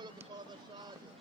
quello che fa l'avversario.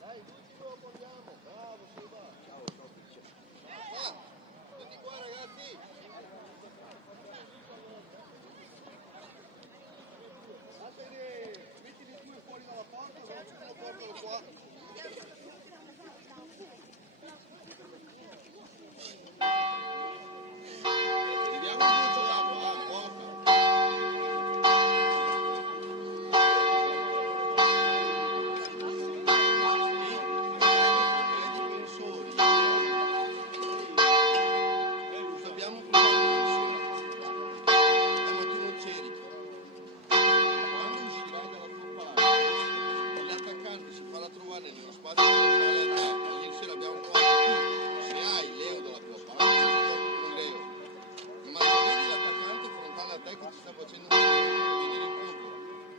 Dai, l'ultimo lo poniamo. Bravo, Seba. Tutti qua, ragazzi. Mettili due fuori dalla porta, lo portano qua.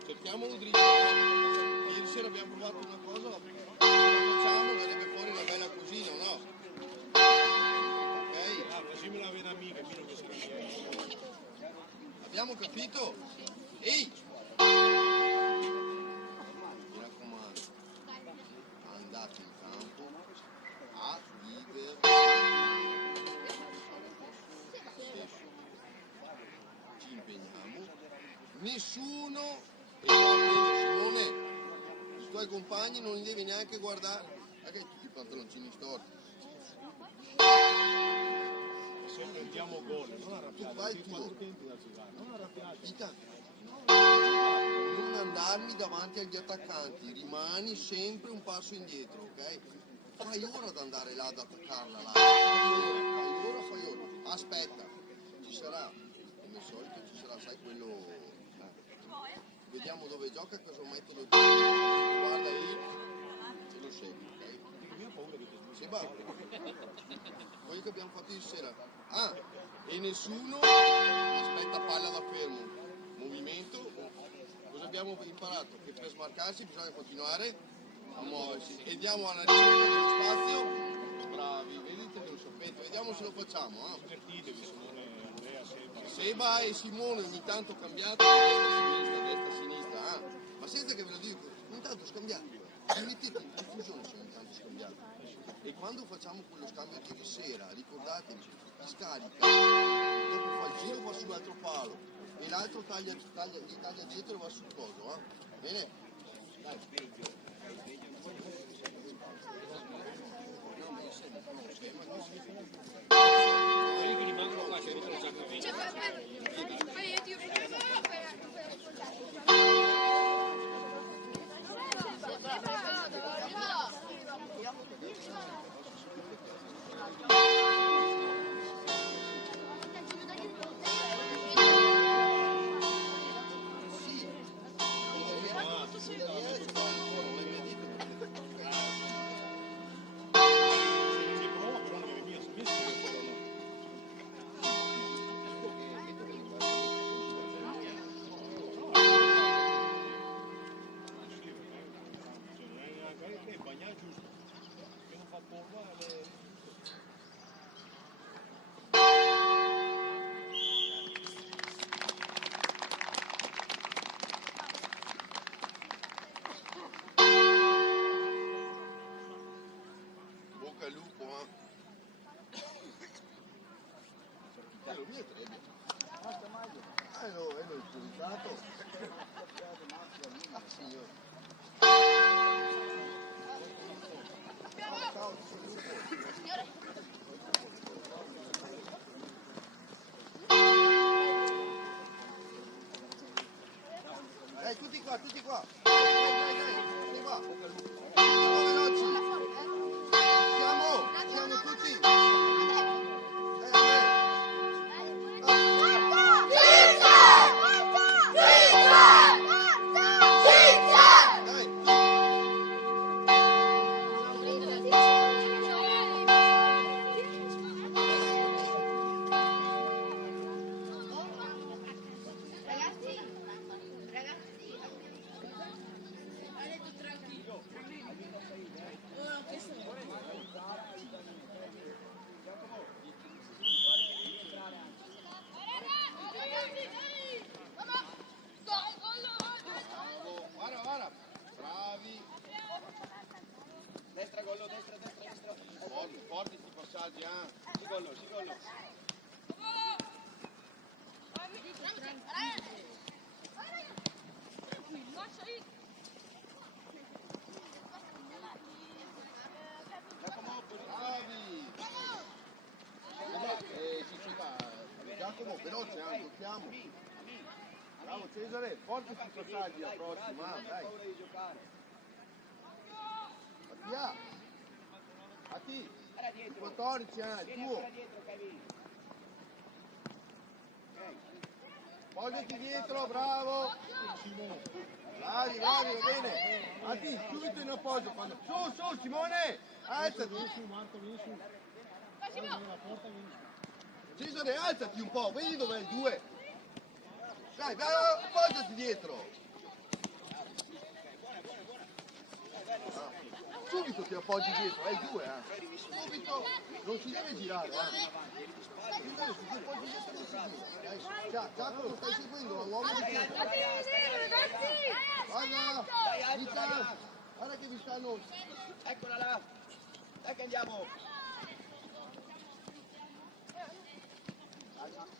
Cerchiamolo dritto. Ieri sera abbiamo provato una cosa, la facciamo, verrebbe fuori una bella cosina, no? Ok? Così me la vede amica, meno che sarà mia. Abbiamo capito? Ehi! Mi raccomando, andate in campo a divertirvi. Ci impegniamo. Nessuno, Simone, i tuoi compagni non li devi neanche guardare. Anche tutti i pantaloncini storti. Se prendiamo gol, non arrabbiate, Tu fai il tuo. non arrabbiate. Vita, non andarmi davanti agli attaccanti, rimani sempre un passo indietro, ok? Fai ora ad andare là ad attaccarla là. Fai ora. Aspetta, ci sarà, come al solito ci sarà, sai quello. Vediamo dove gioca, cosa metodo di guarda lì e lo segui, ok? Io ho paura che ti Sì, va. Quello che abbiamo fatto ieri sera. Ah, e nessuno aspetta palla da fermo. Movimento. Cosa abbiamo imparato? Che per smarcarsi bisogna continuare a muoversi. E diamo alla ricerca dello spazio. Bravi, vedete dello sorpetto. Vediamo se lo facciamo. divertitevi, Simone, Andrea, Seba e Simone ogni tanto cambiate destra-sinistra, ma senza che ve lo dico, ogni tanto scambiate, vi mettete in confusione se ogni tanto scambiate. E quando facciamo quello scambio di sera, ricordatevi, scarica, dopo fa il giro, va sull'altro palo e l'altro gli taglia dietro e va sul coso, Bene? Dai. quelli che rimangono qua, che avete già capito. Tutti qua, dai, vai, vai, vai, vai, qua. Andiamo veloci. Siamo tutti. Guarda. Bravi. Destra, gollo, destra. Forti sti passaggi, Sì, gollo. Bravi. Sì, va. Giacomo, veloce, giochiamo. Bravo Cesare, forti sti passaggi la prossima, dai. Paura di giocare. Mattia. A ti. Era dietro. 14, il Vieni tuo. ancora dietro, Kevin. Poggiati dietro, bravo. Bravi, va bene. A ti, subito in appoggio. Su, Simone. Alzati. Marco, vieni su. La porta, vieni su. Cesare, alzati un po', vedi dov'è il 2. Dai, appoggiati dietro. Subito ti appoggi dietro, è il 2, Subito, non si deve girare, Cesare, se ti appoggi dietro non si gira. Giacomo, stai seguendo la uomo di dietro. Guarda che vi stanno. Eccola là. Dai che andiamo.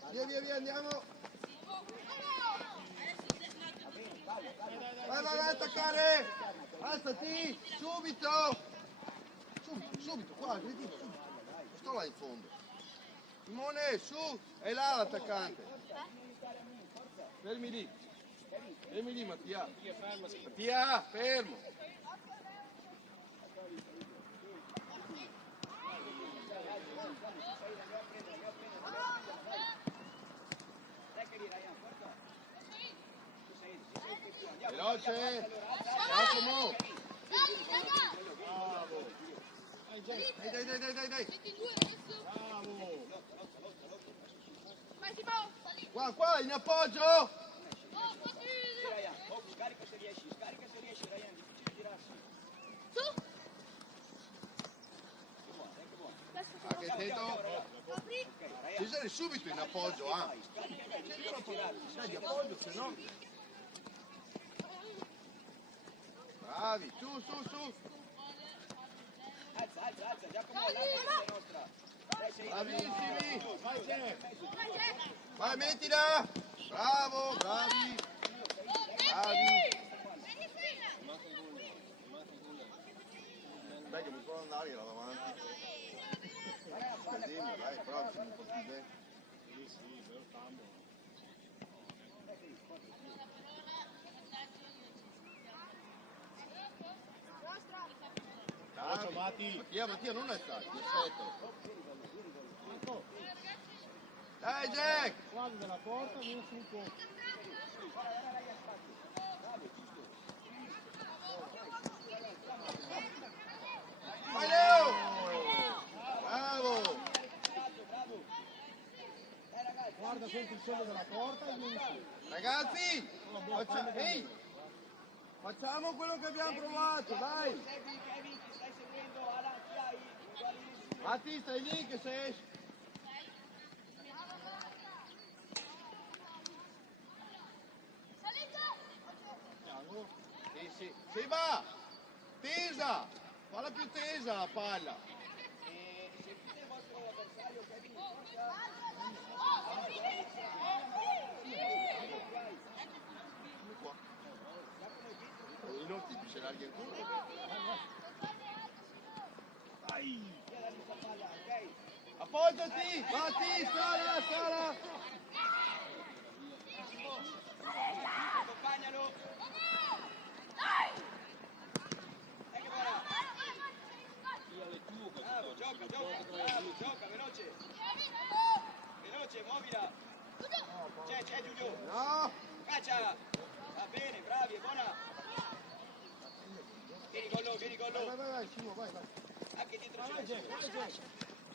Via, andiamo. Vai, attaccare. Alzati, subito, qua, vedi, subito. Sto là in fondo. Simone, su, è là l'attaccante. Fermi lì, Mattia. Mattia, fermo. Veloce, Giacomo. Bravo. Dai. Bravo. Qua, in appoggio. Scarica se riesci, Ryan. Difficile girarsi. Che sento? Cesare subito in appoggio, Dai, di appoggio, se no. Bravi, su. Alza, Giacomo, l'altra è nostra. Bravissimi. Vai, mettila. Bravo, bravi. Dai che mi può andare là davanti. Dai, però siamo un po' più dentro. Sì, vero campo. Ciao Mattia, non è stato, Dai Jack! Guarda dalla porta, vieni su un po'. Vai Leo! Bravo! Guarda sempre il sole della porta e vieni su. Ragazzi! Facciamo quello che abbiamo provato, dai! Kevin, stai seguendo, Alan, chi hai? Matti, stai lì che sei... Sì, va! Tesa! Falla più tesa la palla! Sentite il vostro avversario, Kevin, Non ti dice larghi ancora. Dai! Appoggiati! Matti, scala! Accompagnalo! No! Caccia! Va bene, bravi, è buona! Vieni con lui, vieni con lui! Vai, Simo, vai. Anche dietro c'è! Sì,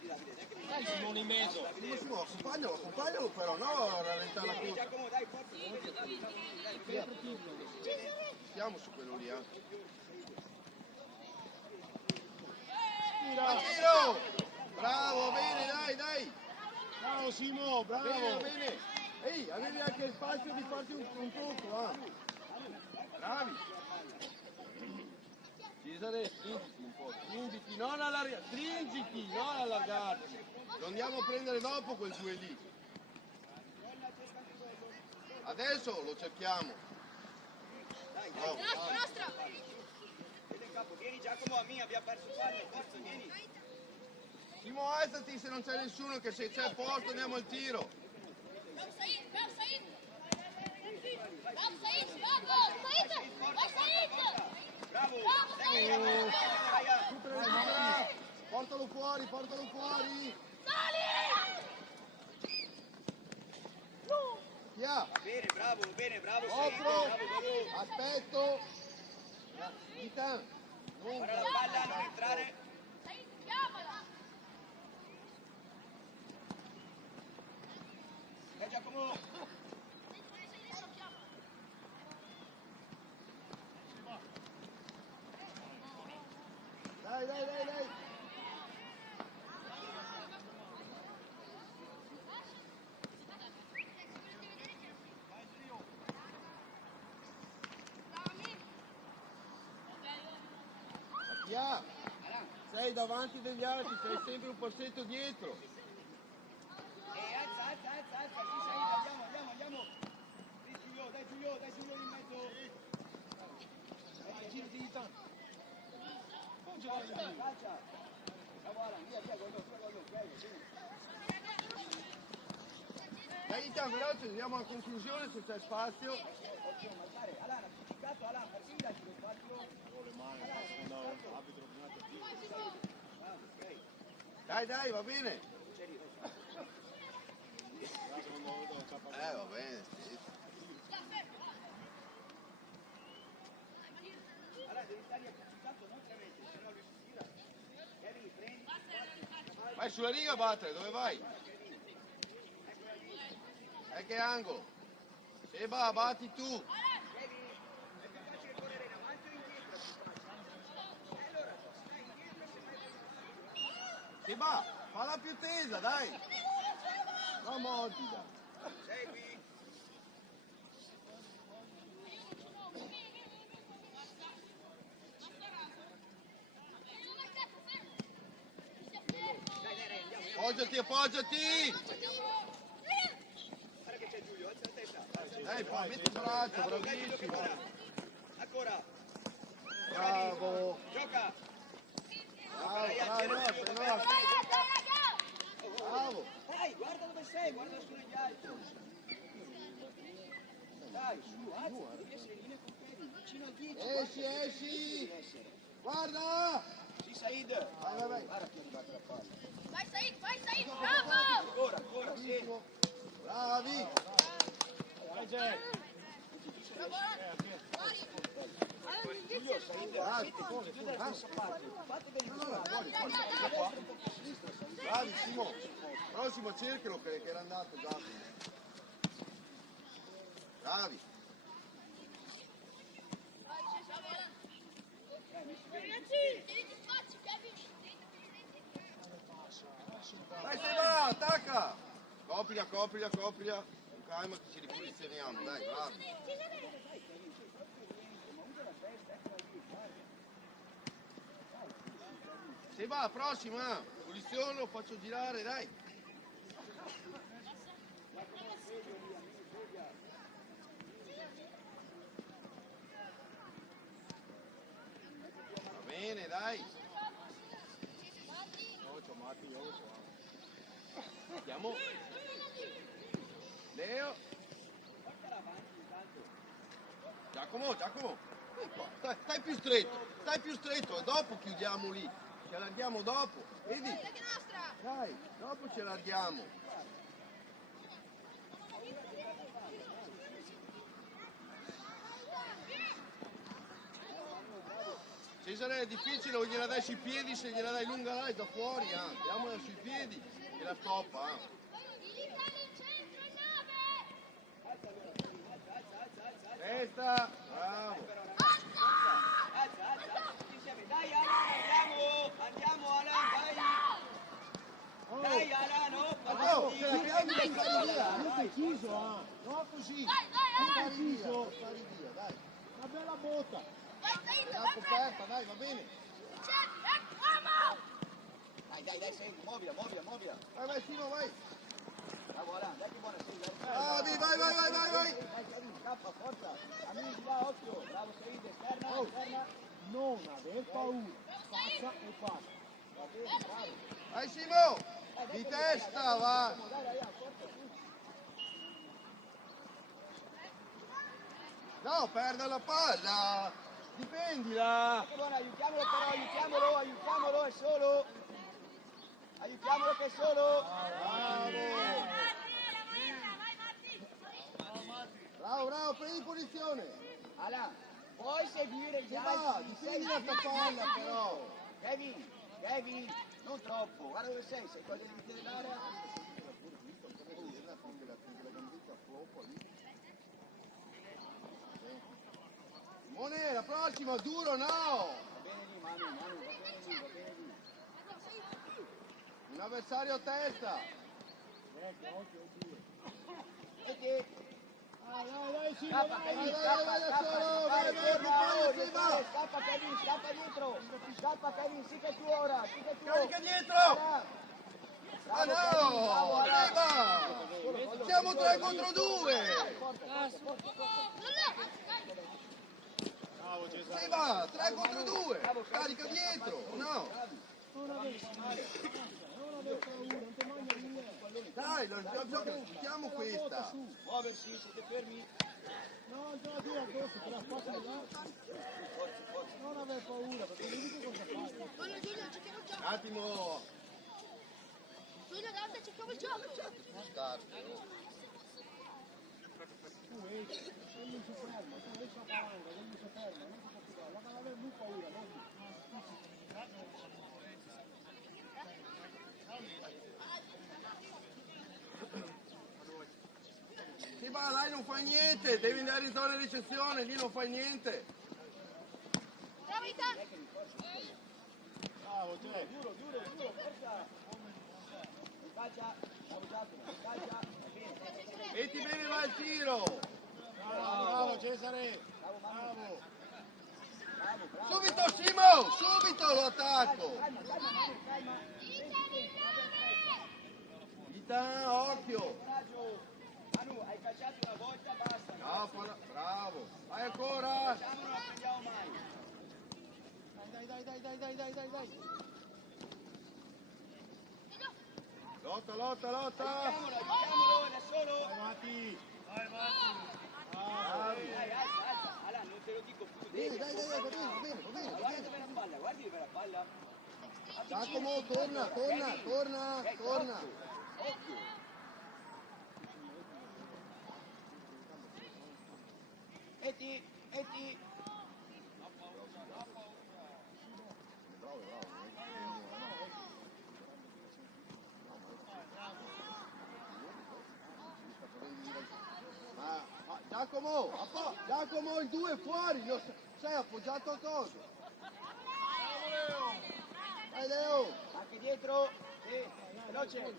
Davide, dai che mi Simone in mezzo. Simo, accompagnalo però, no? Rallentare la corsa. Giacomo, dai, forza! Dai, Stiamo su quello lì, Tiro! Bravo, bene, dai! Bravo Simo, bravo. Bene! Ehi, avevi anche il spazio di farti un tocco, Bravi! Cesare, stringiti un po', stringiti, non allargarti! Lo andiamo a prendere dopo quel 2 lì. Adesso lo cerchiamo. Bravo. Vedi in campo, vieni Giacomo a me, abbiamo perso il fallo, forza, vieni! Simo, alzati se non c'è nessuno, che se c'è posto andiamo al tiro. Bravo! Portalo fuori! Via! Bene, bravo, Offro! bravo! Aspetto! Itan! Guarda la palla, non entrare! Giacomo! Dai! Via! Sei davanti degli altri, sei sempre un passetto dietro. Alza, sì, Said, andiamo! Dai Giulio in mezzo! Giro di tanto! Calcia! Bravo Alan, via, gol, Dai Itan, veloce, andiamo alla conclusione se c'è spazio. Alan, appiccicato, Alan, partita, ci lo spazio. Dai, va bene. Va bene, sì. Alan, devi stare appiccicato, non tremete, se no lui si tira. Kevin, prendi. Vai sulla riga a battere, dove vai? Che angolo? Seba, batti tu. Seba, falla più tesa, dai. No, morbida. Segui. Appoggiati. Guarda che c'è Giulio, alza la testa. Dai, metti il braccio, Bravo, dai, Giulio, bravissimo. ancora. Bravo. Gioca. Bravo. Dai, guarda dove sei, guarda su negli altri. Dai, su, alza, devi essere in linea con Kevin, vicino al 10. Esci. Guarda. Sì, Said. Vai. Guarda che è arrivata la palla. Vai Said, bravo! Ancora, sì. Bravi. Vai Jack. Giulio, Said, siete tutti dalla stessa parte. Fate bene il Bravi, Simo. Prossimo cerchio che era andato già. Bravi. Dai, Seba, attacca! Coprila. Con calma che ci riposizioniamo, dai, bravi. Seba, prossima! Posizione, lo faccio girare, dai! Va bene, dai! Andiamo! Leo! Giacomo! Stai più stretto e dopo chiudiamo lì! Ci allarghiamo dopo, vedi? Dai, dopo ci allarghiamo. Cesare è difficile, o gliela dai sui piedi, se gliela dai lunga là è da fuori, diamola sui piedi e la stoppa. Testa, bravo. Dai Alan, andiamo Alan, dai! Dai Alan, Oh, se la chiami e spari via. Lui è chiuso, no così. Spari via, spari via, dai. Una bella botta. La coperta, dai, va bene. Dai, segui, muovila. Vai, Simo, vai. Bravo Alan, dai che buona sei. Bravi, vai. Scappa, forza. Amici, là, occhio. Bravo Said, esterna. Non aver paura. Passa e passa. Va bene, bravo. Vai, Simo. Di testa, va. Dai, forza, su. No, perde la palla. Difendila. Che buona, aiutiamolo però, aiutiamolo, è solo. Aiutiamolo che è solo. Bravo, prendi posizione. Alan, puoi seguire Che gli va, altri. difendi la tua palla però. Kevin, non troppo. Guarda dove sei togli il limite dell'area. Simone, la prossima, duro, no. Va bene lì, Manu, va bene lì. Un avversario a testa. E te? Dai, sì, Scappa dai. Kevin, vai da solo, vai, scappa, scappa dietro. Scappa Kevin, sì che è tuo ora, Carica dietro. Bravo, no, bravo, arriva. Siamo 3 contro 2. Bravo Cesare. Sì, va, 3 contro 2. Carica dietro, no. Non aver paura, non ti mangia niente. Dai, giochiamo questa. Muoversi, siete fermi. No, te la tira addosso, te la spassa là. Non aver paura, perché non dico cosa fai. Giulio, cerchiamo il gioco. Un attimo. Giulio, davanti, cerchiamo il gioco. Tu esci, e non si ferma, tu esci a palanga, non si ferma, non si può più fare. Non aver più paura, no? Sì, va, là non fai niente, devi andare in zona di ricezione, lì non fai niente. Bravo Ita. Bravo, Cesare. Duro, forza. Calcia, va bene. Metti bene, va il tiro. Bravo Cesare. Bravo. Subito, Simo, subito lo attacco. Calma. Ita, occhio. Manu, hai calciato una volta, basta. No, bravo. Vai ancora. Calciamo, non la prendiamo mai. Dai. Lotta. Aiutiamolo, da solo. Vai Matti. Dai, alza. Alan, non te lo dico più. Bene, dai, va bene. Guardi dove la palla, Giacomo, torna. Occhio. Eti. Giacomo, il 2 fuori, sei appoggiato a cosa? Vai Leo! Anche dietro. Sì, veloce.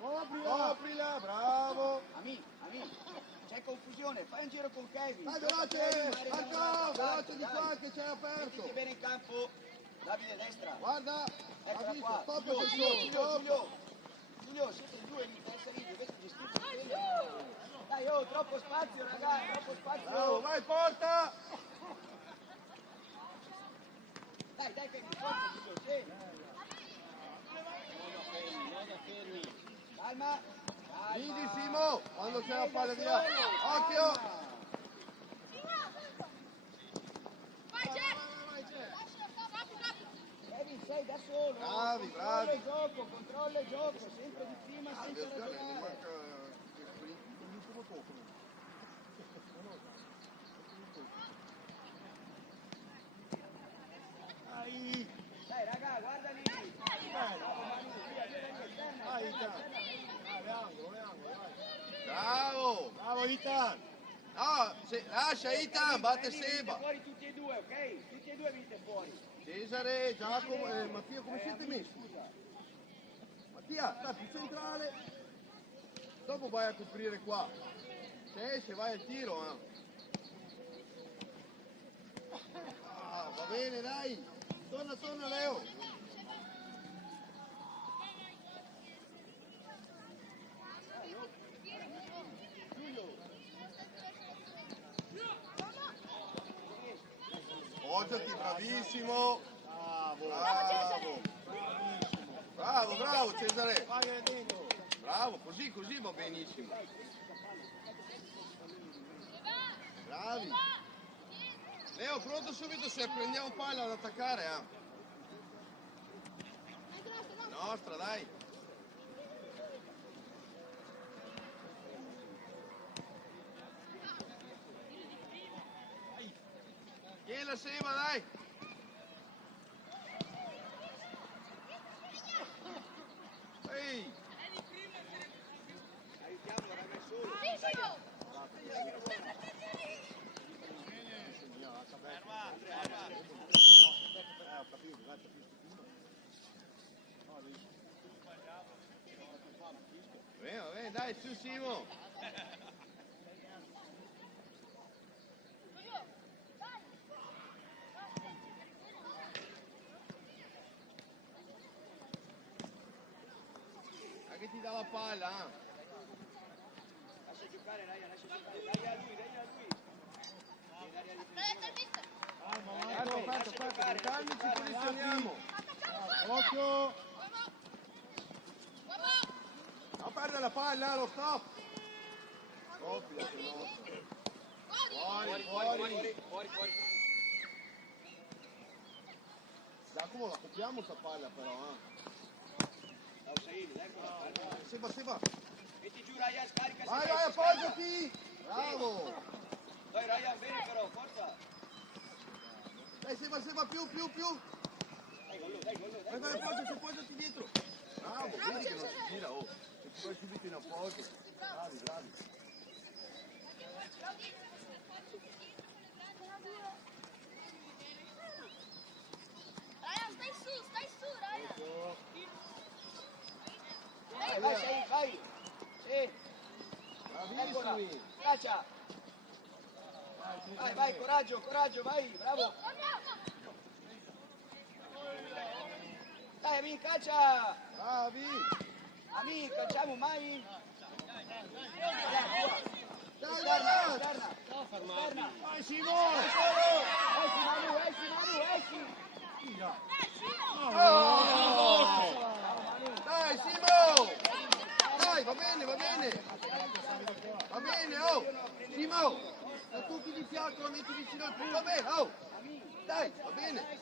Coprila, bravo! Ami, c'è confusione, fai un giro con Kevin. Vai veloce! Marco, veloce di qua che c'è aperto! Mettiti bene in campo. Davide, destra. Guarda, ha Eccola visto, qua. stop se Giulio, siete in due, in testa lì, dovete gestire bene. Dai, troppo spazio, ragazzi, troppo spazio. Bravo, vai porta! Dai, Kevin, forza, Giulio, sì. Calma. Vedi Simo, quando c'è la palla via! Occhio! Vai, Jeff. Kevin, sei da solo. Bravi. Controlla il gioco, sempre di prima, sempre Gli regolare. manca il sprint. Itan. No, lascia Itan, batte Seba. Fuori tutti e due, ok? Tutti e due venite fuori. Cesare, Giacomo, Mattia, come siete messi? Mattia, sta più centrale. Dopo vai a coprire qua. Se esce vai al tiro, Ah, va bene, dai. Torna, Leo. Appoggiati, bravissimo. Bravo Cesare. Bravo, così va benissimo. Bravi. Leo, pronto subito se prendiamo palla ad attaccare, Nostra, dai. Gliela Seba, dai. Ehi. Aiutiamolo, raga, è solo. Bravissimo! Va bene, dai, su Simo. Che ti dà la palla, Lascia giocare, Raya, lascia giocare. Dai a lui. Vieni, Raya, di più. Aspetta, calmi, ci posizioniamo. Occhio. Non perdere la palla, lo stop. Scoppia, che no. Fuori. Giacomo, la copiamo sta palla però, Oh, Said, dai con la palla. Seba. Metti giù, Raya, scarica. Vai, appoggiati. Bravo. Dai, Raya, bene però, forza. Dai, Seba, più. Dai, gollo. Vai, appoggiati dietro. Bravo, vedi che non si gira, Se ti vai subito in appoggio. Bravi. Raya, stai su, Raya! Vai, Said, vai. Sì. Eccola. Bravissimi. Caccia. Vai, coraggio, vai, bravo. Dai, amici, caccia. Bravi. Amici, cacciamo mai. Dai, ragazzi. Esterna. Vai Simo. Esci. Dai, Simo. Dai, va bene. Va bene, Simo. Da tutti di fianco, metti vicino al punto. Va bene, Dai, va bene.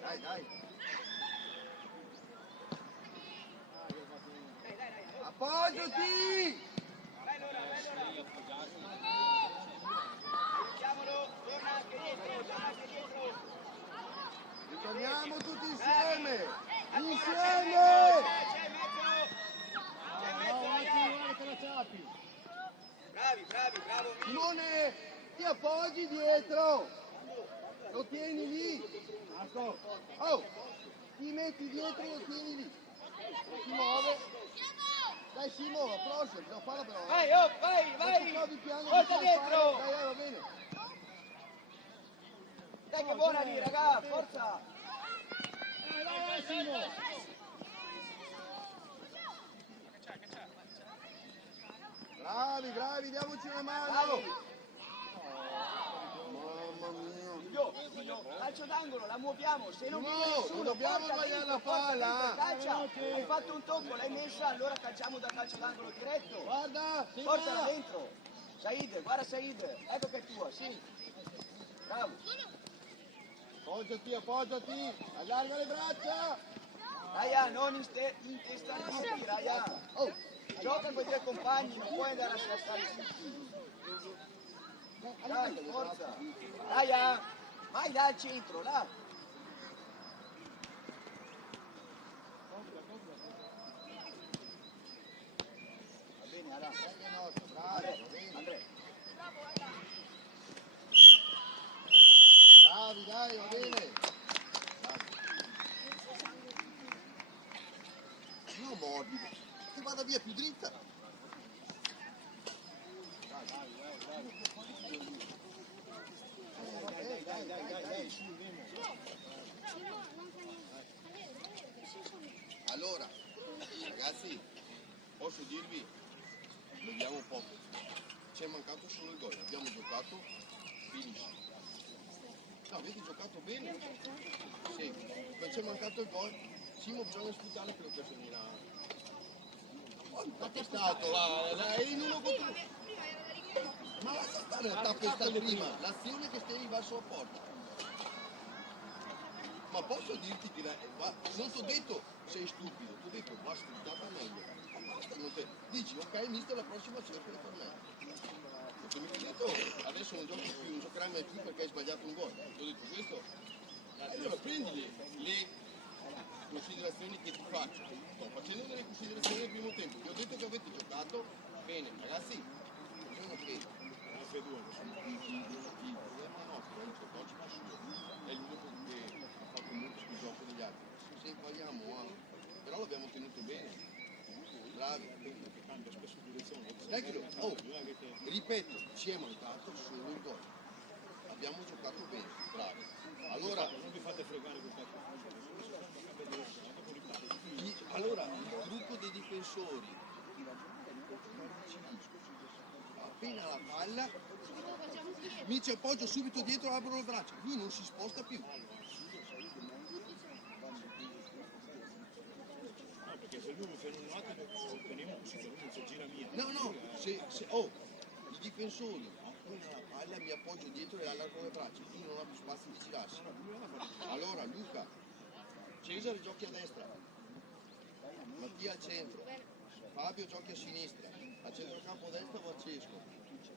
Dai. Appoggiati! Vai Lora. Aiutiamolo, torna anche dietro. Ritorniamo tutti insieme! Insieme! C'è in mezzo, Guarda che la ciapi. Bravi, bravo. Simone, ti appoggi dietro! Lo tieni lì! Marco. Ti metti dietro e lo tieni lì! Si muove! Dai Simo, approccia, bisogna farla però! Vai. Piano, Porta dietro. Dai, va bene! Dai che buona lì, raga, forza. Vai Simo. Bravi, diamoci una mano! Mamma mia! Calcio d'angolo, la muoviamo, se non viene No, nessuno, non dobbiamo porta sbagliare dentro, la palla. calcia, hai fatto un tocco, l'hai messa, allora calciamo da calcio d'angolo diretto. Guarda! Portala dentro. Said, guarda Said, ecco che è tua, sì. Bravo. Appoggiati! Allarga le braccia! Raya, non intestarditi, Raya. Gioca con i tuoi compagni, non puoi andare a scassare tutti. Dai, forza. Raya, vai là al centro, là. morbido, che vada via più dritta. Allora, ragazzi, posso dirvi, vediamo un po', ci è mancato solo il gol, abbiamo giocato benissimo. No, avete giocato bene? Sì, ma ci è mancato il gol. Simo, bisogna sfruttare quell'occasione là. Poi tapestato là, è in uno contro... Ma lascia stare la tappesta prima, l'azione che stai verso la porta. Ma posso dirti che non ti ho detto sei stupido, ti ho detto va sfruttata meglio. Basta, non te... Dici ok mister la prossima cercala per me. Perché mi hai detto adesso non giochi più, non giocherai mai più perché hai sbagliato un gol. Ti ho detto questo. Allora prendi le considerazioni che ti faccio. Sto facendo delle considerazioni nel primo tempo. Vi ho detto che avete giocato bene, ragazzi. Bisogna che il problema nostro è il coach è l'unico che ha fatto molto sul gioco degli altri. Se sbagliamo, però l'abbiamo tenuto bene. Bravi. Tecnico, ripeto, ci è mancato solo il gol. Abbiamo giocato bene, bravi. Allora, non vi fate fregare con allora il gruppo dei difensori appena la palla mi ci appoggio subito dietro, apro le braccia, lui non si sposta più. perché se lui fa un attimo teniamo così che lui non si gira via. No, i difensori appena la palla mi appoggio dietro e allargo le braccia, lui non ha più spazio di girarsi. Allora Luca, Cesare giochi a destra, Mattia al centro, Fabio giochi a sinistra, a centrocampo a destra Francesco,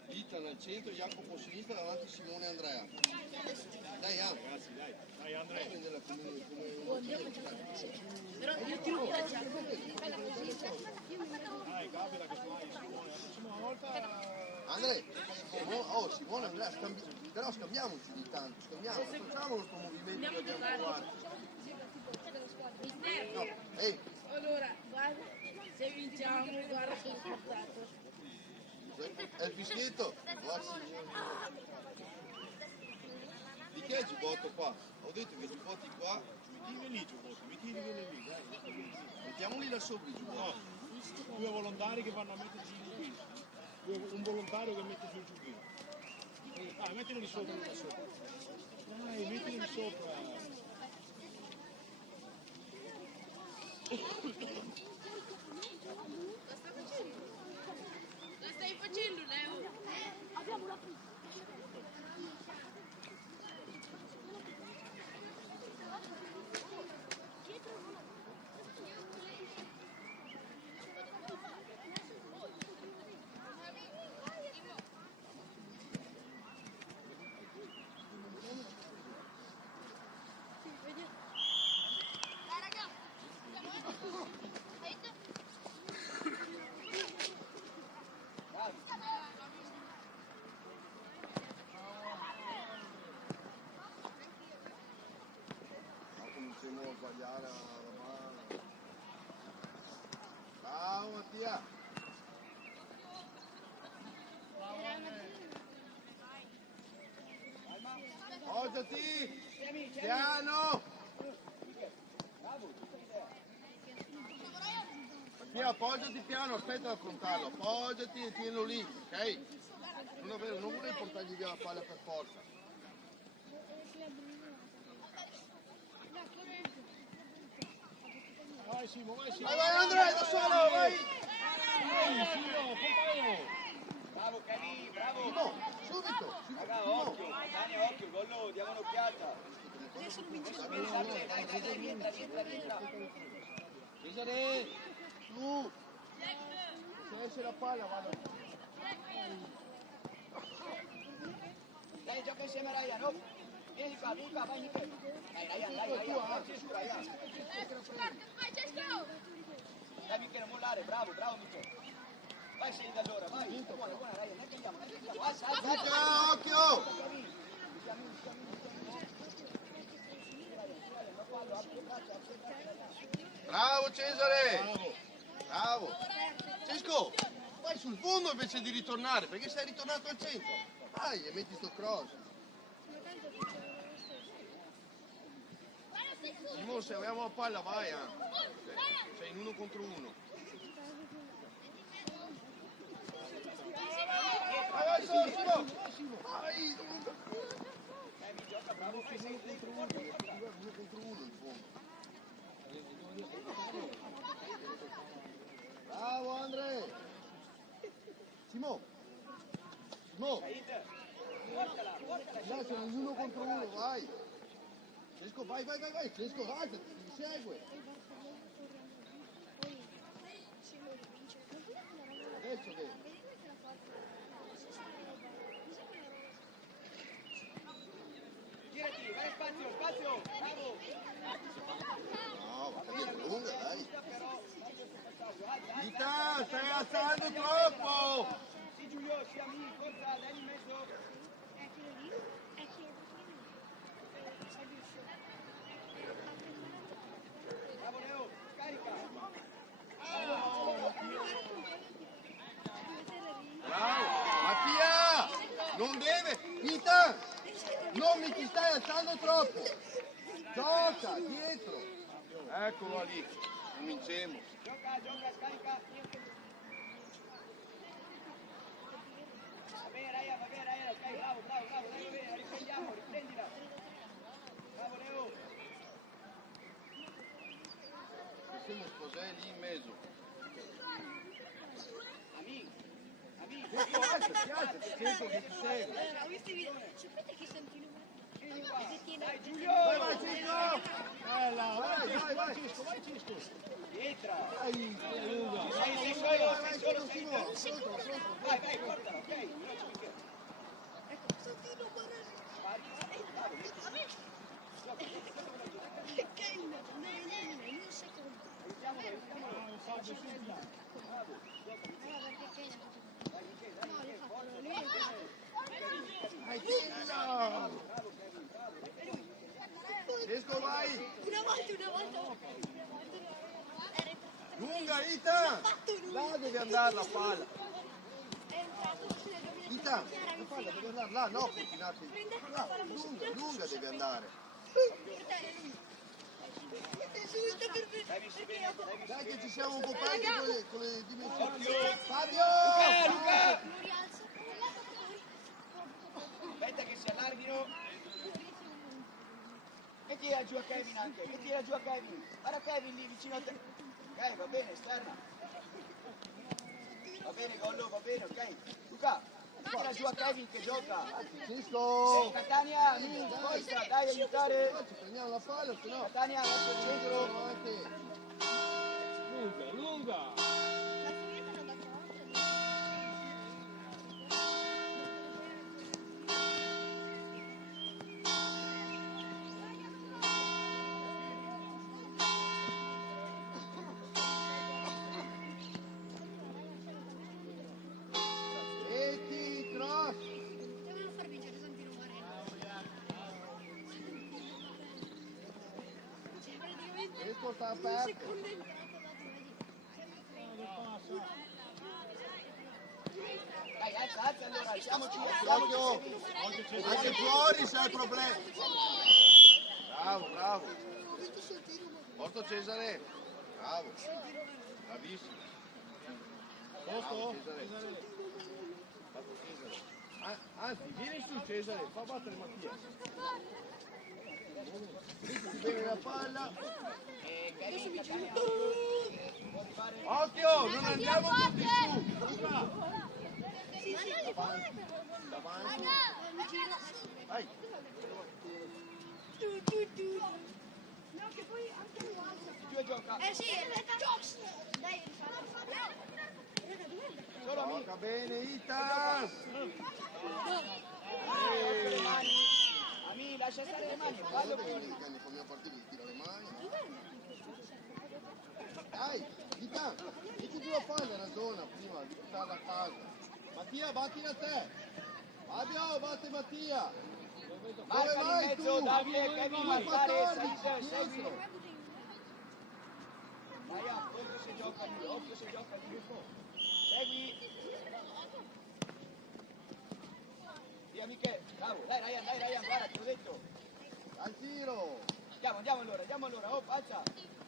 Itan al centro, Jacopo a sinistra, davanti Simone e Andrea. Dai Ragazzi, dai Andrea. prenderla come Però io ti rubo già. Dai, capita che suoni Simone, la prossima volta... Andrea, Simone, Andrea, però scambiamoci di tanto, facciamo questo movimento che abbiamo provato. No, ehi, Allora, guarda, se vinciamo, guarda che ho portato. è il fischietto? Di che è il giubbotto qua? Ho detto che i giubbotti qua, Mettili lì, Giubbotto, mettili lì, dai. mettiamoli là sopra i No, giubbotti. due volontari che vanno a metterci giù qui. Un volontario che mette giù il giubbino. Ah, mettili lì sopra, lì sopra. Dai, mettili lì sopra. Lo stai facendo, Leo? Abbiamo la pizza. Dai ragazzi, Ma cominciamo a sbagliare la mano. Ciao Mattia. Appoggiati! Piano! Mattia, appoggiati piano, aspetta ad affrontarlo. Appoggiati e tienilo lì, ok? Non vorrei portargli via la palla per forza. Vai Simo, vai Simo. Vai Andrea, da solo, vai! Vai Simo, portalo. Bravo Cani, bravo! Simo, subito! Raga, occhio, Cani, occhio, gollo, diamo un'occhiata! Dai, rientra! Cesare, su! Se esce la palla, vado. Dai, gioca insieme a Ryan, oh! Vieni qua, vai Michele! Dai Ryan, vai su Ryan! vai Cesco! Dai Michele, non mollare, bravo Michele! Vai sei da allora, vai! Buona Ryan, ne andiamo! Occhio, occhio! Bravo Cesare! Bravo. Bravo. Cesco, vai sul fondo invece di ritornare, perché sei ritornato al centro. Vai e metti sto cross. Simo, se avevamo la palla vai, sei in 1 contro 1. Vai, Simo! Vai! Bravo, che sei contro uno. 1 contro 1 in fondo. Bravo Andre! Simo! Là sono in 1 contro 1, vai! Cesco, vai! Cesco, vai! Ti segue! Adesso che... Girati, vai spazio, bravo! No, va bene, lunga, dai! Vita, stai alzando troppo! Sì Giulio, sì amico, forza, dai in mezzo! Bravo Leo, carica! Bravo! Mattia! Non deve! Vita! Non mi ti stai alzando troppo! Gioca, dietro! Eccolo lì, cominciamo! Gioca, scarica! Va bene Raya, ok, bravo, dai, va bene, la riprendiamo, riprendila! Bravo Leo! Siamo sposai lì in mezzo! Amico! Piace, cerco che ti segue! Sapete che Santino Dai Giulio! Vai, Cesco! Bella, Vai! vai Cisco. Pietra! Vai, lunga! Sei solo, Vai, portala, ok? Santino guarda. Che bello! In un secondo. Un salto sul piano. Vai, tira! Cesco, vai! Una volta. Lunga, Ita! Là deve andare la palla! È entrato Ita, la palla deve andare là, no, continuate! Là, lunga deve andare! Dai che ci siamo un po' persi con le dimensioni! Fabio! Luca! Non rialza. Aspetta che si allarghino! E tira giù a Kevin anche, Guarda Kevin lì vicino a te! Ok, va bene, esterna! Va bene, Gollo, va bene, ok? Luca, tira giù a Kevin che gioca! Cisco! Catania, forza, dai, aiutare! Ci prendiamo la palla, se no... Catania, verso il centro! Anche... Lunga. Eti, cross! Devono far vincere Santino Marella. Cioè, praticamente Cesco sta un aperto! secondo è entrato la Dai, alza allora, alziamoci! Occhio! Anche fuori c'è il problema! Bravo! Porto Cesare! Bravo! Bravissimo! Posto? Cesare. Anzi, vieni su Cesare, fa battere Mattia. Mettiti bene la palla. Occhio, non andiamo tutti su. Luca. Davanti. Vai. No, che poi anche lui alza. Giù e gioca! Sì, Jobs. Dai, Solo amico! Gioca bene, Itas. Le mani! Ami, lascia stare le mani, fallo fuori! Che ne fa mia partita, tira le mani. Dai, Ita, metti giù la palla, era zona prima di portarla a casa. Mattia, batti da te. Fabio, batte Mattia. Marca in vai mezzo, tu? Davide, Kevin, marcare, 14, salite, segui! dietro. Vai, pronto se gioca! gioca lui, occhio se gioca lui. Segui. Via Michele, bravo, dai Ryan, guarda, te l'ho detto. Al tiro. Andiamo allora, oh, pazza.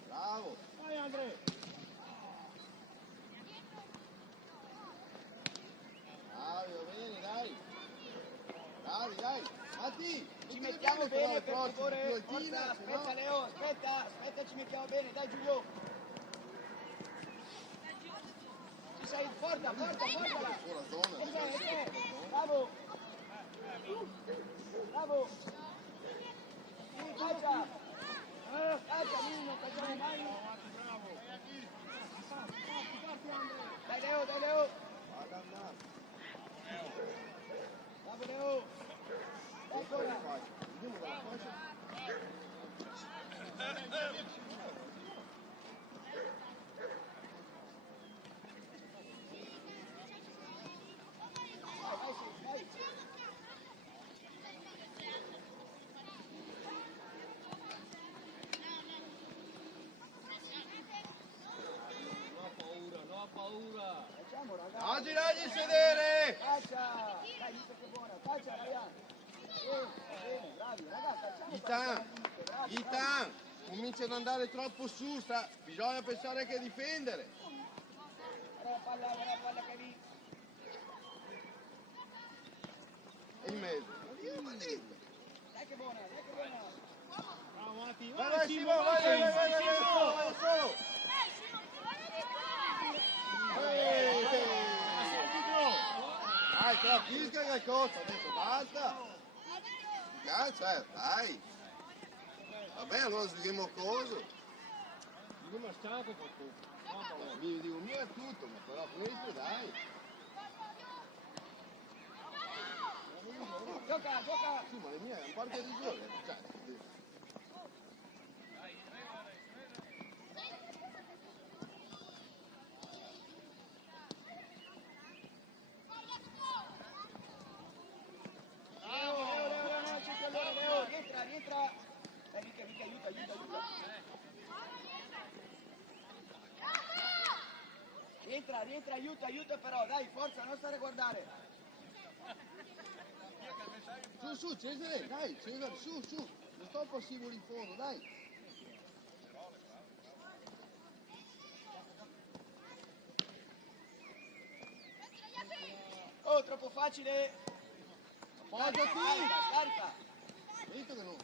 Bravo. Vai Andre! Bravi, va bene, dai. Bravi, dai. Matti. Ci mettiamo bene, per favore. Più altina, Forza, se aspetta no- Leo, aspetta, ci mettiamo bene, dai Giulio. Ci sei, forza. Fuori zona. Bravo. Sì, faccia. Faccia, Nino, facciamo mai. Dai Leo. Vado a andare. Bravo Leo. Dai ancora. Vediamo dalla fascia. Vai. No paura! Facciamo ragazzi. Oggi dagli sedere. Faccia. Dai, Nito che buona. Faccia Ryan. Bene, bravi ragazzi. Facciamo Itan, Itan, comincia ad andare troppo su, bisogna pensare anche a difendere. La palla che lì. In mezzo. Dai che buona. Bravo Matti! Vai Simo, vai solo. Dai, capisca che cosa, adesso basta. Cioè, dai. Vabbè, allora sghiamo coso. Io mi stato qualcuno! Mi dico mio è tutto, ma però questo dai. Gioca. Sì, ma le mie è un parte di gioco. Cioè, Leo, rientra. Dai Mica, aiuta. Rientra, aiuta però, dai, forza, non stare a guardare. su, Cesare, dai, Cesare, su. Non sto passivo in fondo, dai. Oh, troppo facile. Appoggiati. Scarica. Visto che non.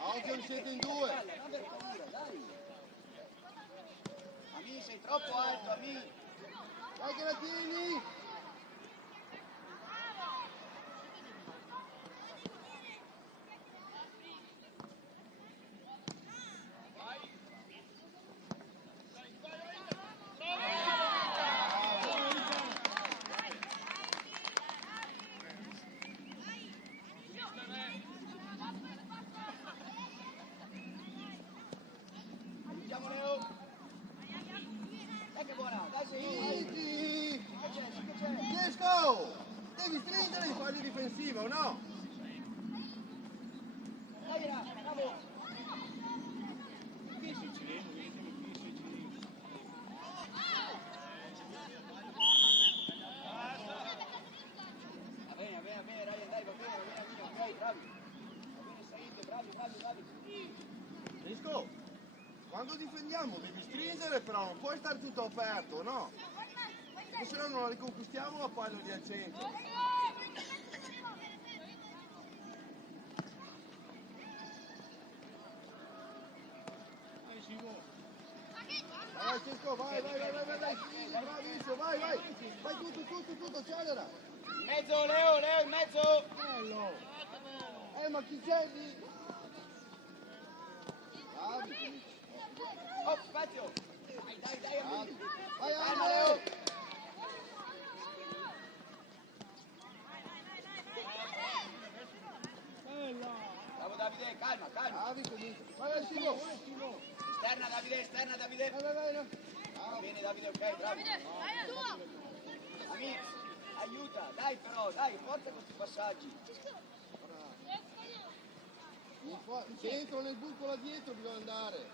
Occhio, non siete in due. Non aver paura, dai. Ami, sei troppo alto, Ami. Dai che la tieni. Andiamo Leo. Dai che buona, dai sei. Sì. Sì che c'è. Gesco! Devi stringere in fase difensiva, o no? Dai, bravo. Va bene, Ryan, dai, va bene, ok, bravi. Va bene, Said, bravi. Gesco, quando difendiamo devi stringere, però non puoi stare tutto aperto, no? Se no non la riconquistiamo la palla lì al centro. Dai Simo! Vai Cesco, vai, sì, bravissimo, vai. Vai tutto, accelera. In mezzo, Leo, in mezzo. Bello! Ma chi c'è lì? Bravi. Oh, spazio. Dai, Ami. Vai, Calma, Leo. Bella! Bravo Davide, calma. Bravi comunque. Vai, Simo. Esterna Davide. Vai. Va bene Davide, ok, bravo. Ami, aiuta, dai, forza questi passaggi. Dentro nel buco là dietro bisogna andare.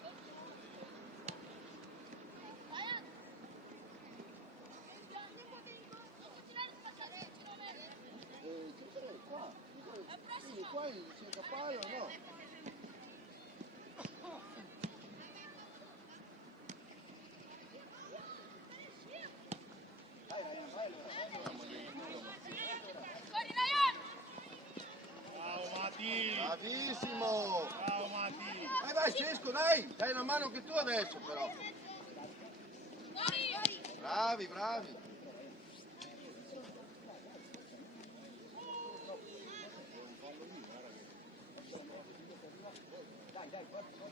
Mati! Bravissimo! Bravo Mati! Vai, Cesco, dai! Dai una mano anche tu adesso, però. Bravi, bravi. Dai, forza.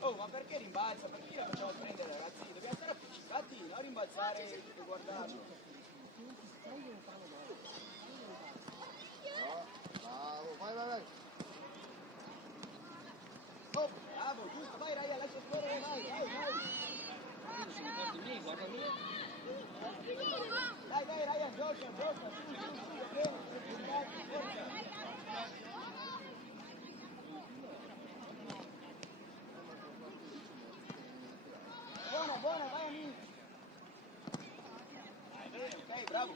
Oh, ma perché rimbalza? Perché la facciamo prendere, ragazzi? Dobbiamo stare appiccicati, non rimbalzare e guardare. Bravo, vai. Oh, bravo, giusto, vai Ryan, lascia scorrere, vai. Dai Ryan, gioca, su, bene, forza. Buona, vai amico. Ok, bravo.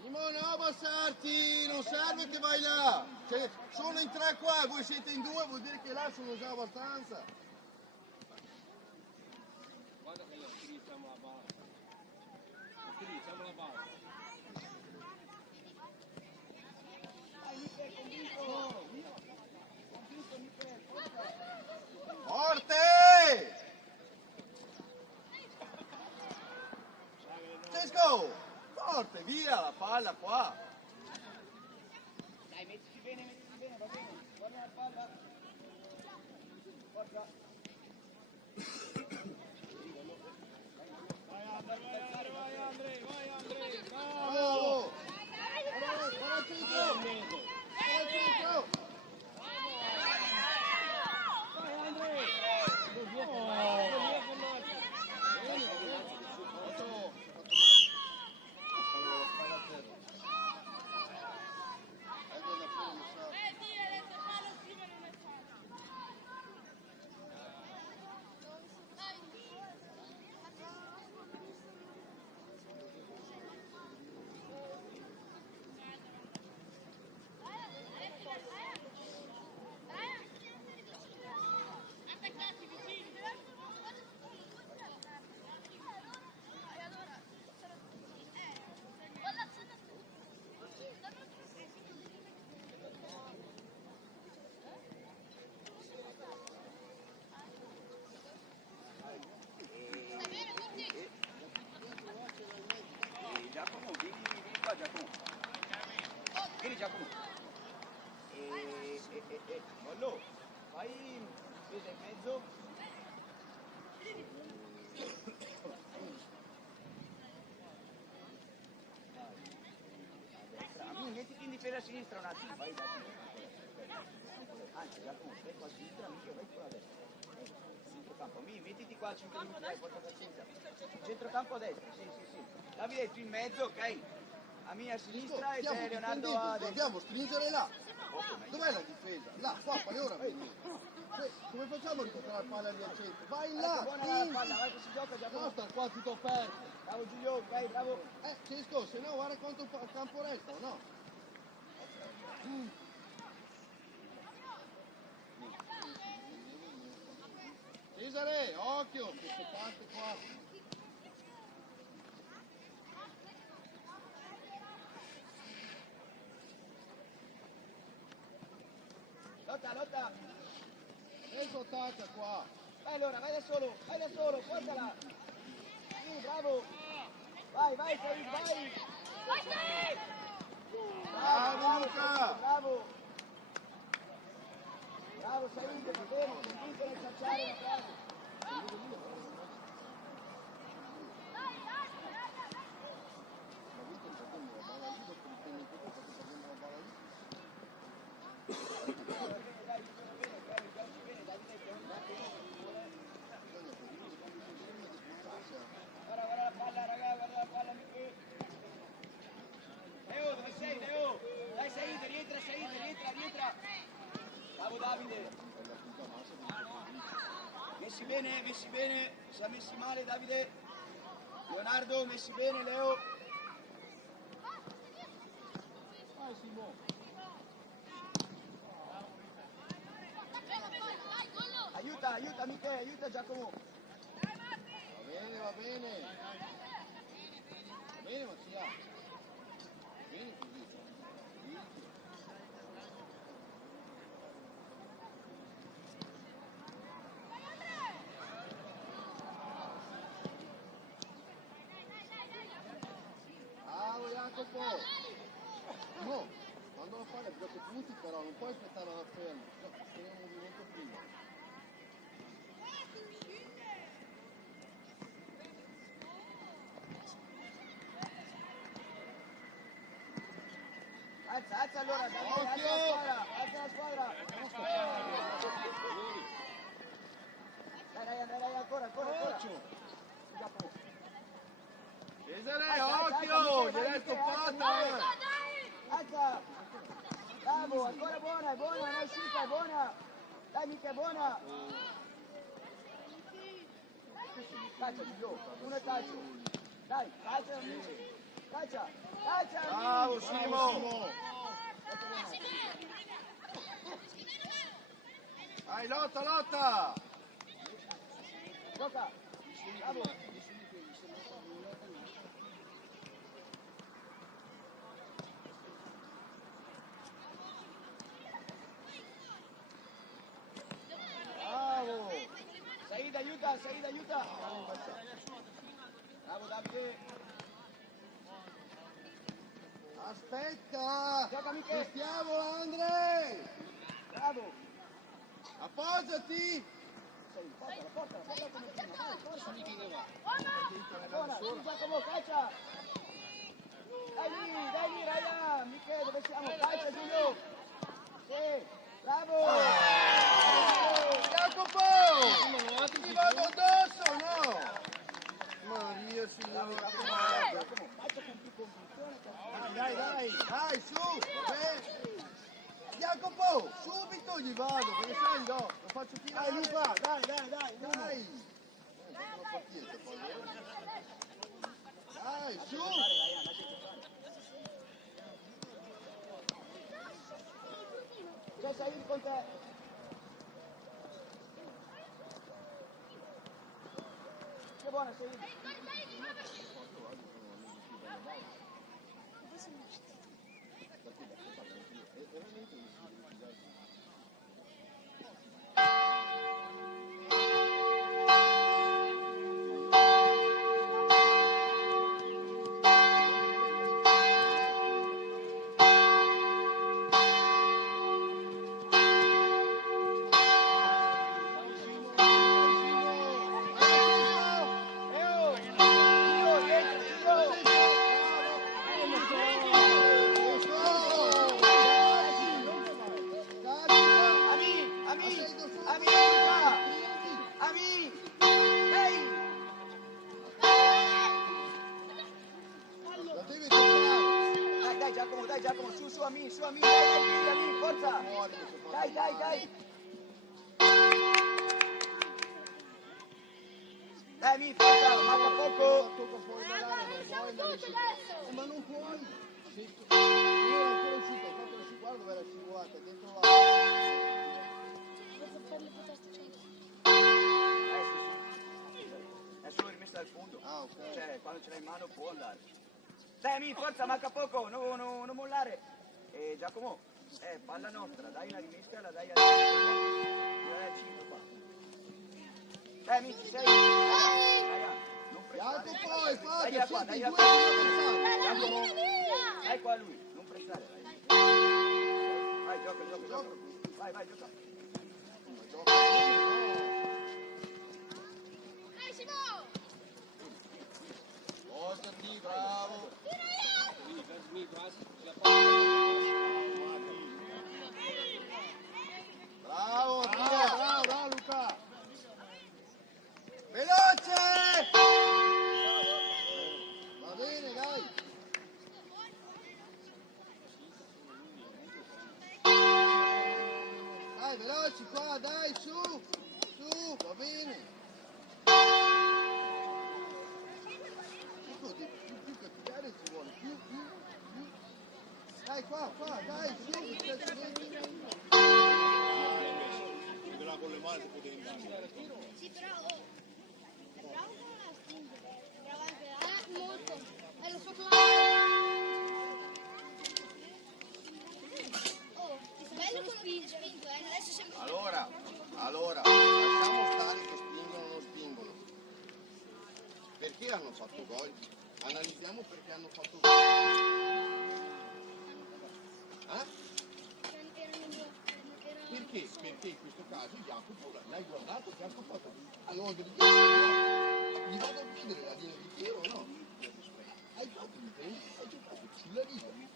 Simone, non abbassarti, non serve che vai là. Cioè, sono in 3 qua, voi siete in 2, vuol dire che là sono già abbastanza. Guarda che io utilizziamo la balla. Forte! Cesco! Forte, via la palla qua! Dai, mettici bene, va bene. Guarda la palla. Forza. Vai Andre! Bravo! Bravo, Cesco! Giacomo, vieni qua Giacomo. Vieni Giacomo. Mollo, vai presa in mezzo. Mettiti in difesa a sinistra un attimo, vai. Anzi Giacomo, stai qua a sinistra, mica vai qua a destra. Centrocampo, mettiti qua a 5 minuti, dai, porta pazienza. Centrocampo a destra, sì. Davide tu in mezzo, ok? A mia sinistra e c'è Leonardo a destra. Dobbiamo stringere là. Dov'è la difesa? Là, qua, fai ora venire. Come facciamo a riportare la palla lì al centro? Vai là, Buona la spingi. palla, vai che si gioca Giacomo. No, sta qua tutto aperto. Bravo Giulio, ok, bravo. Cesco, se no guarda quanto campo resta, no? Cesare, occhio, questo parte qua. Lotta. Cesco attacca qua. Vai allora, vai da solo, portala. Sì, bravo. Vai, Said, vai. Bravo Luca. Bravo Said, va bene, convinto nel calciare, bravo. Guarda la palla, raga, guarda la palla. Leo, dove sei, Leo? Dai Said, rientra. Bravo Davide. Messi bene, si è messi male Davide. Leonardo, messi bene, Leo. Vai Simo. aiuta Michele, aiuta Giacomo. Va bene, va bene. Va bene, ma ce l'ha. Va bene così. Bravo Jacopo. No, quando lo fai giochi tutti però, non puoi aspettare una ferma. Tieni un movimento prima. Alza allora, Davide, alza la squadra. Dai, ancora. Cesare, occhio, gliel'hai stoppata. Alza. Bravo, ancora buona, non è uscita, è buona. Dai mica, è buona. Caccia Giulio, uno è calcio. Dai, calcia amici. Calcia. Bravo Simo. Dai, lotta. Gioca. Bravo. Bravo. Said aiuta. Bravo Davide. Aspetta. Gioca Michele. Stiamola Andre. Bravo. Appoggiati. Portala come prima. Vai, forza. Buona, sì, Giacomo, calcia. Dai lì, Ryan. Michele, dove siamo? Calcia, Giulio. Sì, bravo. Jacopo. Ti vado addosso, no? Maria signora. Giacomo, calcia con più convinzione. Dai, su. Vabbè. Jacopo, subito gli vado, perché sai no, lo faccio tirare. Dai Luca, dai. Dai. Dai, su. C'è Said con te. Che buona Said. Dai Giacomo, su Amin, dai Amin, forza! Dai! Dai Amin, forza, manca poco! Tocca fuori dall'area, non puoi andare su. Ma non puoi! Io ero ancora uscito, ho fatto la scivolata dove era scivolata, dentro la... È solo rimessa dal fondo. Ah, ok. Cioè, quando ce l'hai in mano può andare. Dai Amin, forza, manca poco, non mollare. Giacomo, palla nostra, dai una rimessa, la dai al 5 qua. Dai Amin, ci sei? Non pressare. Jacopo e Fabio, Dai qua, senti, dai due qua. a Giacomo, dai qua lui, non pressare. Vai, gioca. Vai, gioca. Portati, bravo. Bravo Luca. Veloce! Va bene, dai. Dai, veloci qua, dai, su, va bene. Più che pigliare ci vuole, più. Dai, qua, dai, su, Con le male che devi andare. Sì, però è bravo con la stringere. Bravo anche molto. Lo so che oh, è bello quello che spingo, adesso sembra. Allora, lasciamo stare che spingono o non spingono. Perché hanno fatto gol? Analizziamo perché hanno fatto gol. Perché? Perché in questo caso Jacopo l'hai guardato che ha fatto? Allora gli vado a chiedere la linea di tiro o no? Hai fatto il tempo? Hai giocato sulla riga.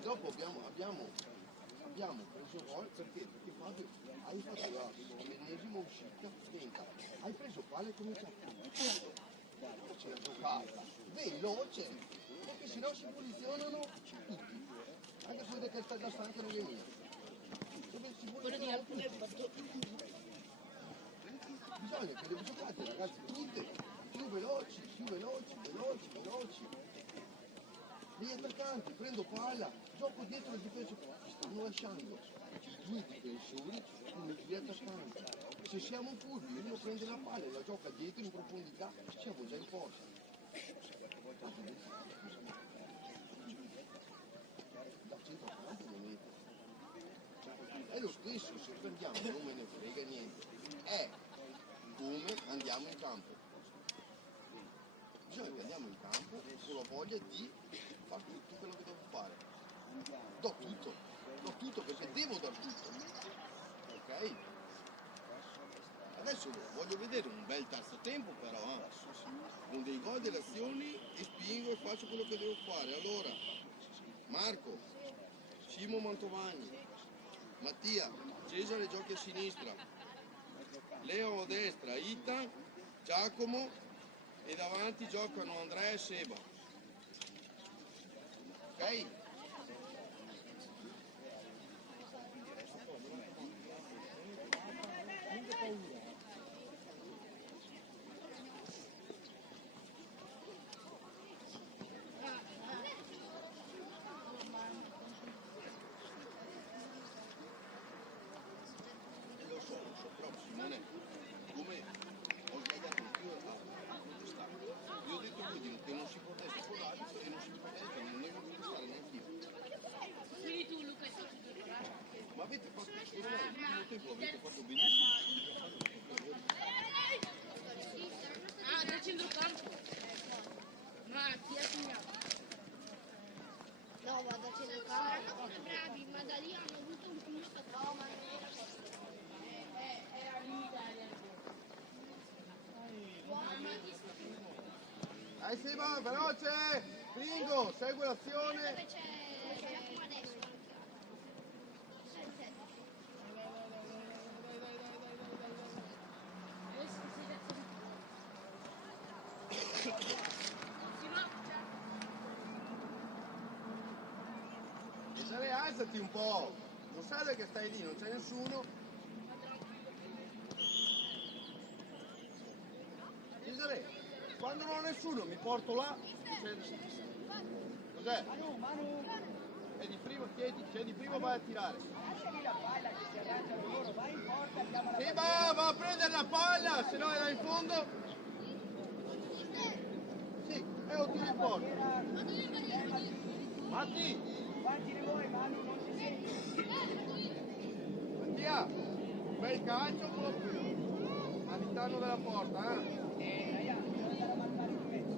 Dopo abbiamo preso gol perché Fabio hai fatto l'ennesima uscita lenta, hai preso palla e cominciato c'è la giocata veloce perché sennò si posizionano tutti anche se vede che sta da stanca non è mia bisogna che le giocate ragazzi tutte più veloci gli attaccanti, prendo palla, gioco dietro il difensore, stanno lasciando due difensori come gli attaccanti. Se siamo furbi, uno prende la palla e la gioca dietro in profondità, siamo già in forza. Da centrocampo lo mette. È lo stesso, se perdiamo non me ne frega niente. È come andiamo in campo. Bisogna che andiamo in campo con la voglia di fare tutto quello che devo fare. Do tutto perché devo dar tutto. Ok? Adesso voglio vedere un bel terzo tempo però, con dei gol, delle azioni e spingo e faccio quello che devo fare. Allora, Marco, Simo Mantovani, Mattia, Cesare giochi a sinistra, Leo a destra, Ita, Giacomo e davanti giocano Andrea e Seba. Ok? Lo so, però Simone, come ho sbagliato anch'io a contestare. Io ho detto lui che non si potesse fondare e non si potesse, non devo contestare neanche io. Quindi tu Luca Ma avete fatto, secondo me, il primo tempo avete fatto benissimo. Ah, da centrocampo. Ma chi ha segnato? No, vado a centrocampo. Erano molto bravi, ma da lì hanno avuto un punto. No, ma non era Era l'Italia. Dai Seba, veloce! Spingo, segue l'azione! dove c'è Giacomo adesso. Cesare, alzati un po'! Non sai che stai lì, non c'è nessuno. Cesare, quando non ho nessuno mi porto là. Cos'è? Manu, È di prima, c'è di prima vai a tirare. lasciali la palla che si arrangiano loro, vai in porta, andiamo alla Sì, va a prendere la palla, se no è là in fondo. Sì, è un tiro in porta. Matti, Quanti di voi, Manu, non si sente? Mattia, un bel calcio all'interno della porta, eh? Ragazzi, devo andare a marcare il pezzo.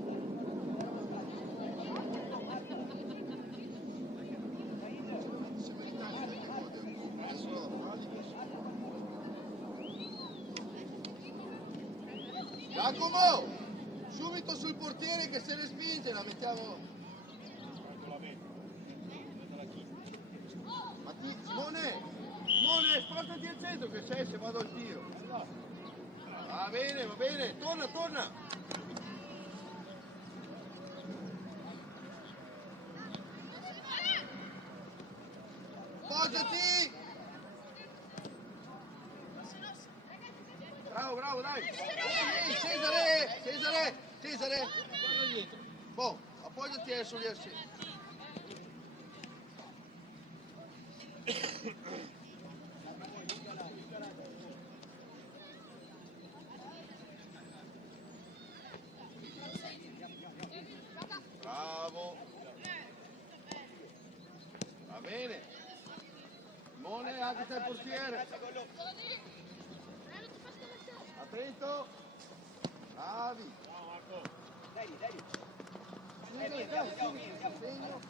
Giacomo, subito subito sul portiere che se ne spinge, la mettiamo. Ma chi? Simone, spostati al centro che c'è se vado al tiro. Va bene, torna. Appoggiati! Bravo, dai! Cesare! Guarda dietro. Boh, appoggiati adesso lì al centro. Bravo! Va bene! Simone, anche te il portiere! Attento! Bravi! Dai. Segno.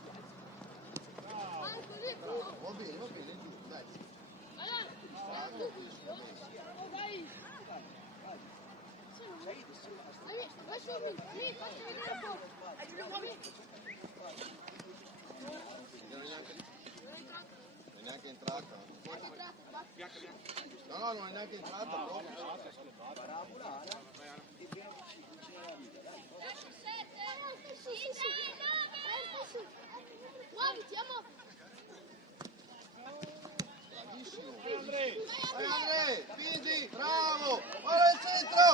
Va bene, giù, dai. Non è neanche entrata. No, non è neanche entrata proprio. Bravissimo. Vai Andre, spingi, bravo, guarda il centro.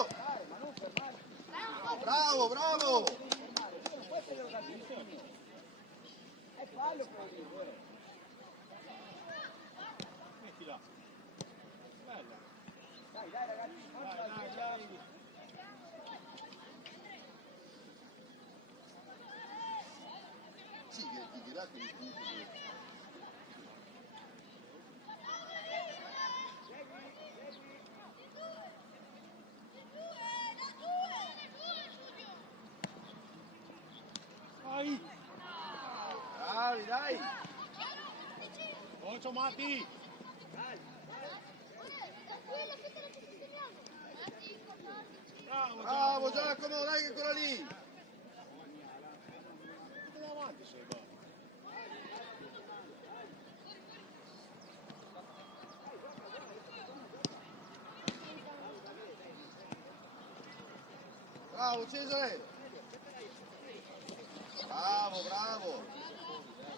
Bravo. È fallo quello. Mettila. Bella. Dai ragazzi, Dai. Sì, ti dirà che mi Vai. bravi, dai. Occhio Matti. Bravo Giacomo, dai che quella lì. Avanti sei, va. Bravo Cesare. Bravo.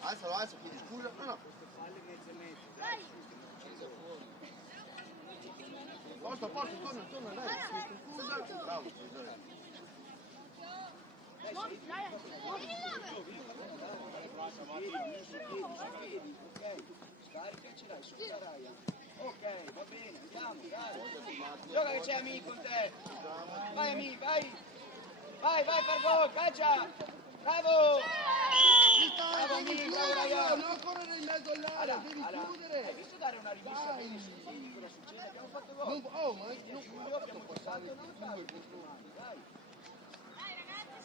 Alzalo, chiedi scusa. No. Posto, torna, dai. Scusa. Bravo Cesare. Ok, va bene, andiamo, dai. Gioca che c'è amico con te. Vai amico, vai. Vai, per gol, calcia. Bravo. Devi chiudere, non correre in mezzo all'area, devi chiudere. Hai visto dare una rivista Dai. su cosa succede? Abbiamo fatto gol. Non Abbiamo passato non dai.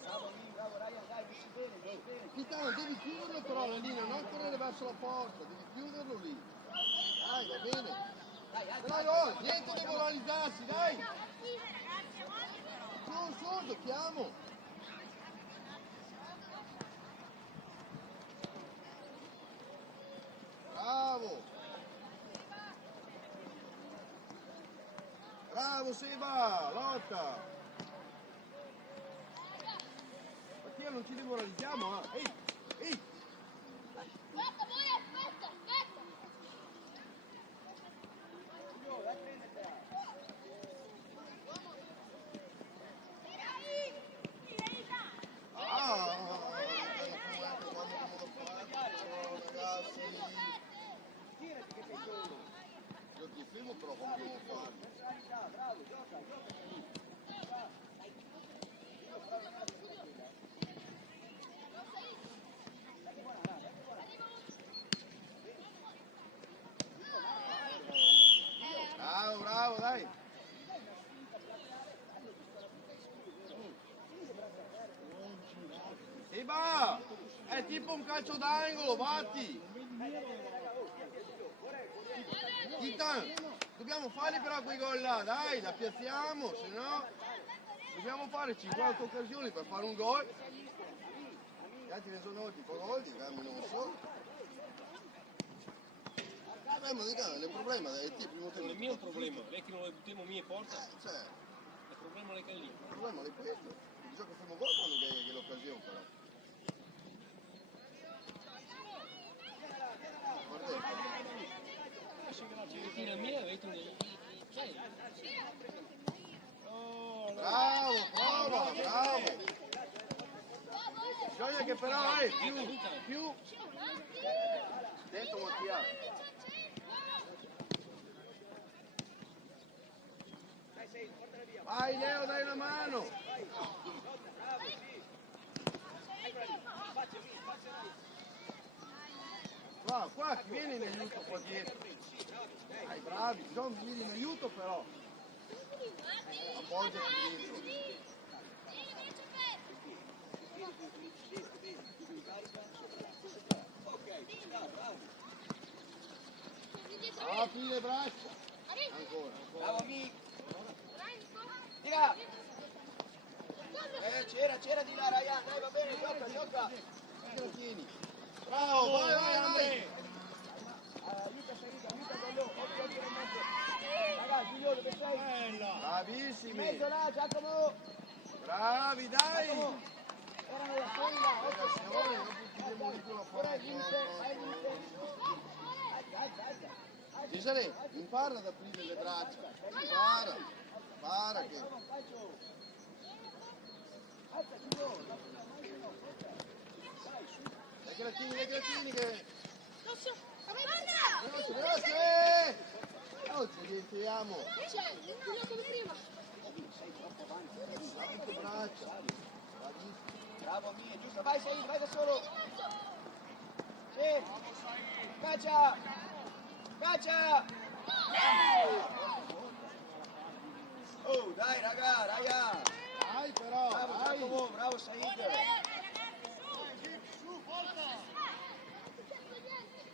Bravo Ryan, dai, vissi bene. Pitano, devi chiuderlo però la linea, non correre verso la porta, devi chiuderlo lì. Dai, va bene. Dai, niente di moralizzarsi, dai. Su, giochiamo. Bravo Seba, lotta. Mattia, non ci demoralizziamo, Ehi. Aspetta. Ragazzi. Io ti filmo però con più farlo. Bravo, gioca. Bravo, dai. Iba, è tipo un calcio d'angolo, batti. Titan, dobbiamo farli però quei gol là, dai, la piazziamo, se no... Dobbiamo fare 50 occasioni per fare un gol. Gli altri ne sono tipo gol, digamos, non so. Ma il problema è il primo Non tempo. è il mio problema, è che non le buttiamo mie porta. Cioè, Il problema è che è lì. il problema è questo. Bisogna che facciamo gol quando che l'occasione però. Se la mia avete un... Cioè, Bravo, bravo, bravo. Bisogna che però più dentro Mattia. Vai Leo, dai una mano. Qua chi viene in aiuto qua dietro. Dai, bravi, bisogna venire in aiuto però. Appoggiati dietro. Apri le braccia. Ancora. Bravo amico. Tira. C'era di là Ryan, dai va bene, gioca. La tieni. Bravo, vai. Aiuta quello, occhio in mezzo. Raga, Giulio, dove sei? In Bravissimi. mezzo là, Giacomo. Bravi, dai. Erano da soli là, occhio. Chiudiamo lì con la Ora è limite, vai al limite. Alza. Cesare, impara ad aprire le braccia. Impara che... Alza, Giulio. Dai che la tieni che... Guarda! Veloce! Oggi rientriamo. Come prima. Apri le braccia. Bravissimo. Bravo amico, giusto, vai Said, vai da solo. Sì. Caccia. Oh, dai raga, Raya. Dai però, Bravo dai. Giacomo, bravo Said.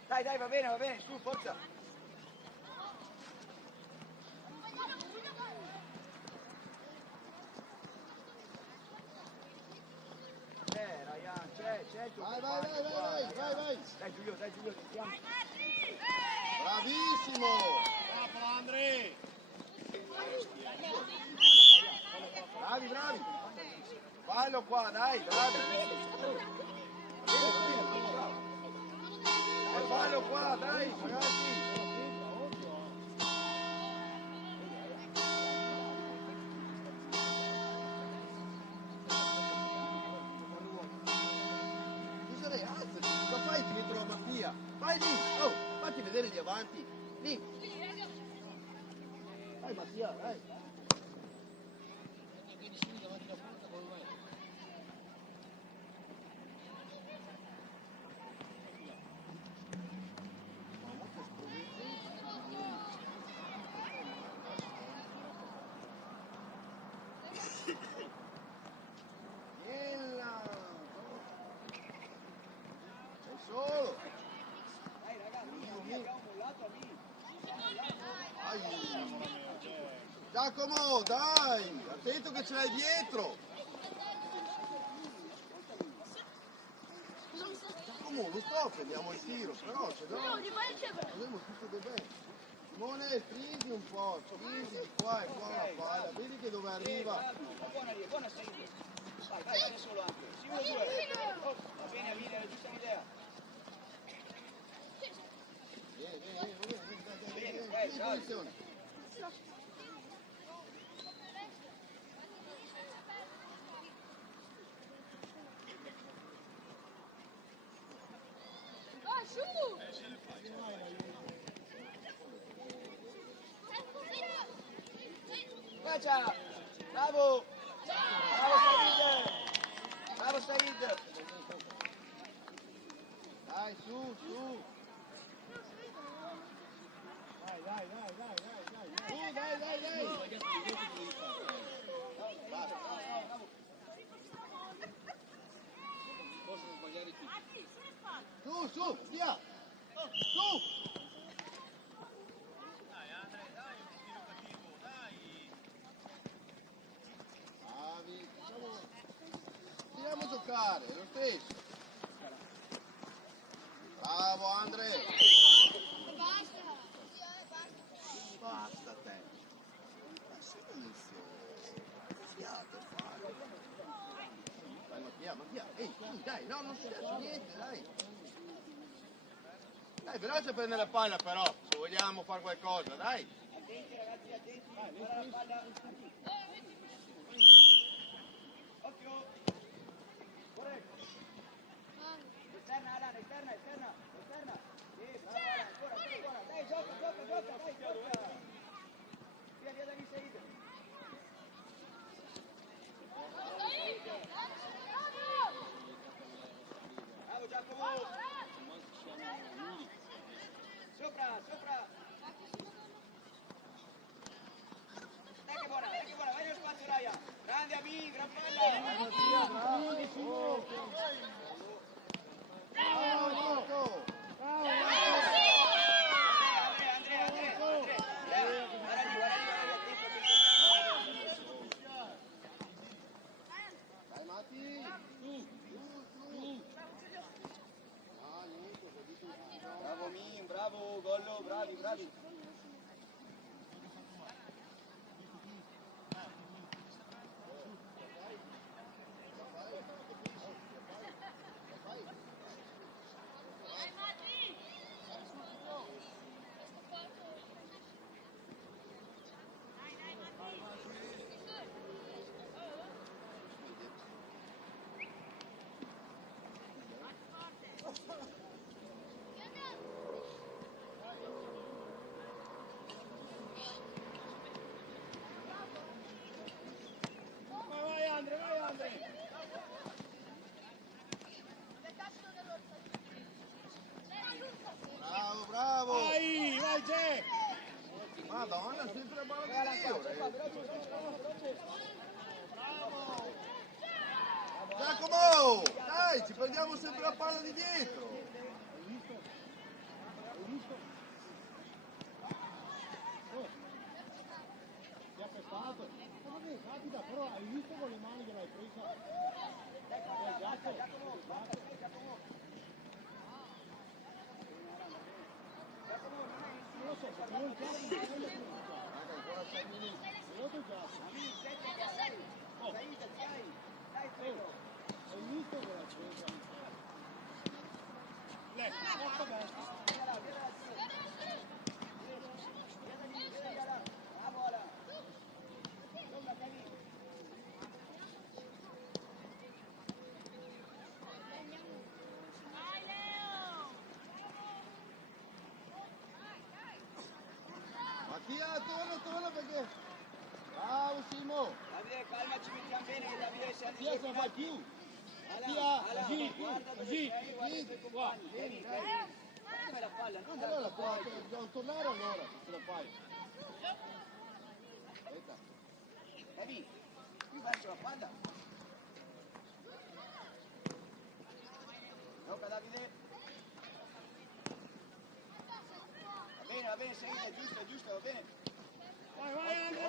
Dai, va bene, su, forza. Ryan, c'è il tuo Vai. Dai Giulio, sentiamo. Bravissimo. Bravi. Fallo qua, dai, bravi. Fallo qua, dai, ragazzi. Cesare, alzati, cosa fai dietro a Mattia? Vai lì, fatti vedere lì avanti. Lì. Vai Mattia, dai. Solo. Dai ragazzi, abbiamo mollato lì. Giacomo, dai, attento che ce l'hai dietro. Giacomo, lo so, prendiamo il tiro, però se no, facciamo tutto bene. Simone, stringi un po', stringi di qua e qua la palla, vedi che dove arriva. Buona Said. Vai da solo anche. Sì, 1-2. Oh, va bene, Amina, è la giusta idea. Vieni, posizione. Caccia! Bravo Said! Dai, su! Dai! Possono sbagliare tutti. Su, via! Su! Bravo Andre! Basta. Basta te! Ma silenzio! Fiato, fare! Dai Mattia! Ehi, dai, no, non succede niente, dai! Dai, veloce a prendere la palla però, se vogliamo fare qualcosa, dai! Attenti ragazzi, attenti. Guarda la palla. Occhio. Corretto. Esterna, Alan, esterna. Sì, bravo Alan, ancora. Dai, gioca. Via, Dani Said. Bravo Giacomo. Sopra. Dai che buona, vai nello spazio Raya. Grande Amin, gran palla. Bravo Marco! Andrea. Guarda lì, attento. Dai Matti! Su! Ah, niente, ho detto no. Bravo Min, bravo Gollo, bravi. Vai Andre! Bravo! Vai Jack! Madonna, sempre la palla di Dio! Giacomo! Dai, ci prendiamo sempre la palla di dietro! Hai visto? Ti ha pestato. Ma vabbè, capita, però hai visto con le mani che l'hai presa? Giacomo. Non lo so, perché non c'è Manca ancora 6 minuti. Amin, Said, dai, prego. Hai visto che l'ha presa? Bravo Alan. Gioca Kevin. Mattia, torna perché... Bravo Simo! Davide, calma, ci mettiamo bene, Davide, sei Mattia, se fai più! Alan, Così, guarda dove così. sei, guarda i tuoi compagni, vieni. Guardami la palla, non dalla Allora, tua qua, parte. dobbiamo tornare allora, se ce la fai. Aspetta. Kevin, qui verso la palla. Gioca Davide. Va bene, sei giusto, va bene. Vai Andre!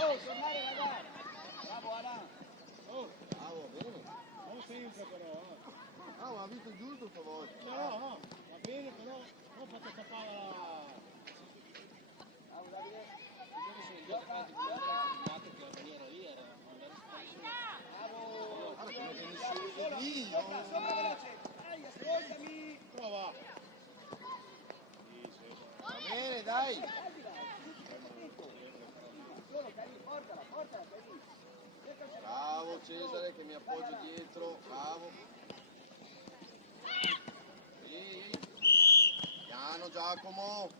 Oh, tornare ragazzi. Bravo Alan. Bravo, bene. Non sempre però, Ah, ma ha visto giusto stavolta. No, va bene però, non fate tappare la... Bravo Davide. Gioca. Che la maniera lì era Bravo. Guarda come che nessuno è lì, Sopra veloce. Dai, ascoltami. Prova! Va bene, dai. Solo Kevin, portala, Kevin. Bravo Cesare che mi appoggio dietro, bravo. Ehi. Piano Giacomo.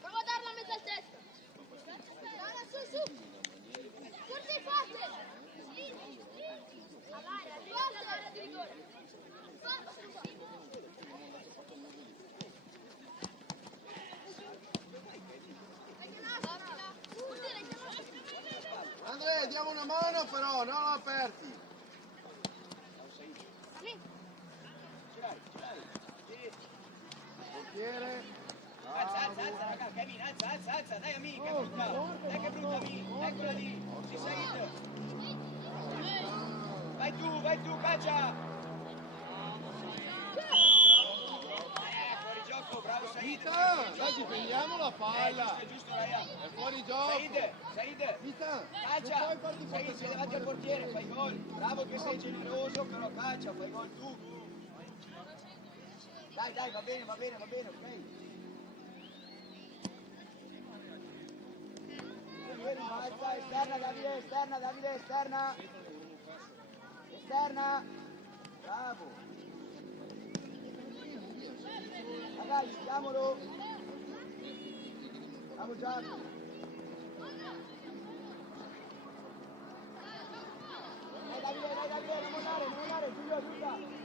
Prova a darla a mezza testa. Su. Forte. All'area di rigore. diamo una mano però, non aperti. Portiere. Alza, raga, Kevin, alza, dai amica, brutta. Dai che brutta amica, eccola lì. Ci sei. Vai tu, caccia. Fuori gioco, bravo Said. Dai, difendiamo la palla. Giusto, Ryan. È fuori gioco. Said. Mita, Caccia. non puoi farti Said, sei davanti al portiere, fai gol. Bravo che sei generoso, però caccia, fai gol tu. Dai, va bene, ok. Alza, esterna, Davide, esterna. Bravo. Ragazzi, diamolo. Bravo Giacomo. Davide, non mollare, Giulia.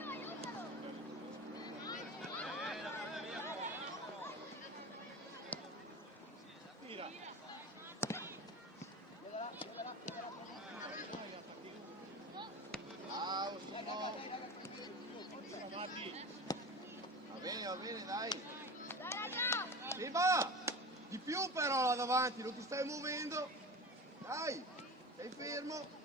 Va bene, dai. E va! Di più però là davanti, non ti stai muovendo. Dai, sei fermo.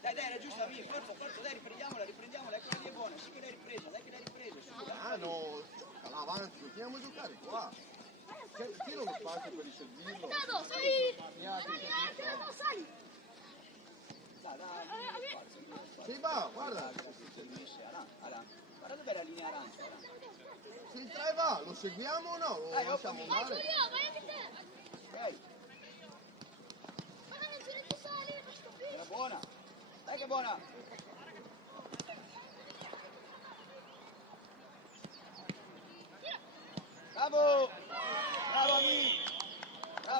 Dai, era giusto, amico, forza, dai, riprendiamola, eccola lì è buona, sì che l'hai ripresa, Ah no, là avanti, continuiamo a giocare qua. Tira lo spazio per riservirlo. Sì, va, guarda. Guarda dov'è la linea arancia. Se il 3 va, lo seguiamo o no? Lo lasciamo andare? Ok. Era buona. Dai che buona. Bravo amico.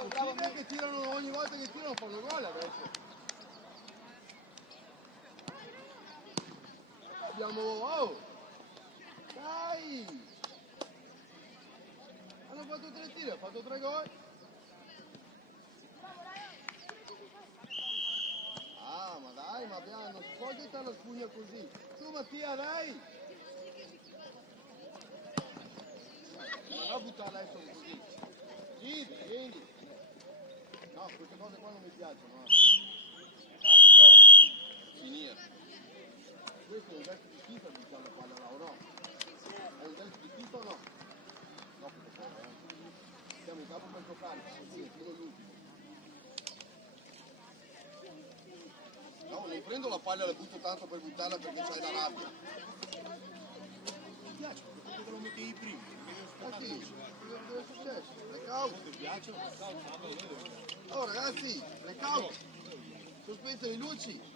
Bravo amico. Che tirano ogni volta che tirano fanno gol adesso. Abbiamo... Oh! Dai! Hanno fatto 3 tiri, ha fatto 3 gol. Ah, ma dai, ma abbiamo... Non si può gettare la spugna così. Su Mattia, dai! Non va a buttarla adesso così. Sì, vieni. No, queste cose qua non mi piacciono. Finire. Questo è un gesto di schifo di buttare la palla là o no? È un gesto di schifo o no? No, siamo in campo per giocare, quindi fino all'ultimo. No, non prendo la palla e la butto tanto per buttarla perché c'hai la rabbia. Mi piace, perché lo mettevi prima. Ah sì, cosa è successo? Blackout? Mi piace, Oh ragazzi, blackout! Sospese le luci!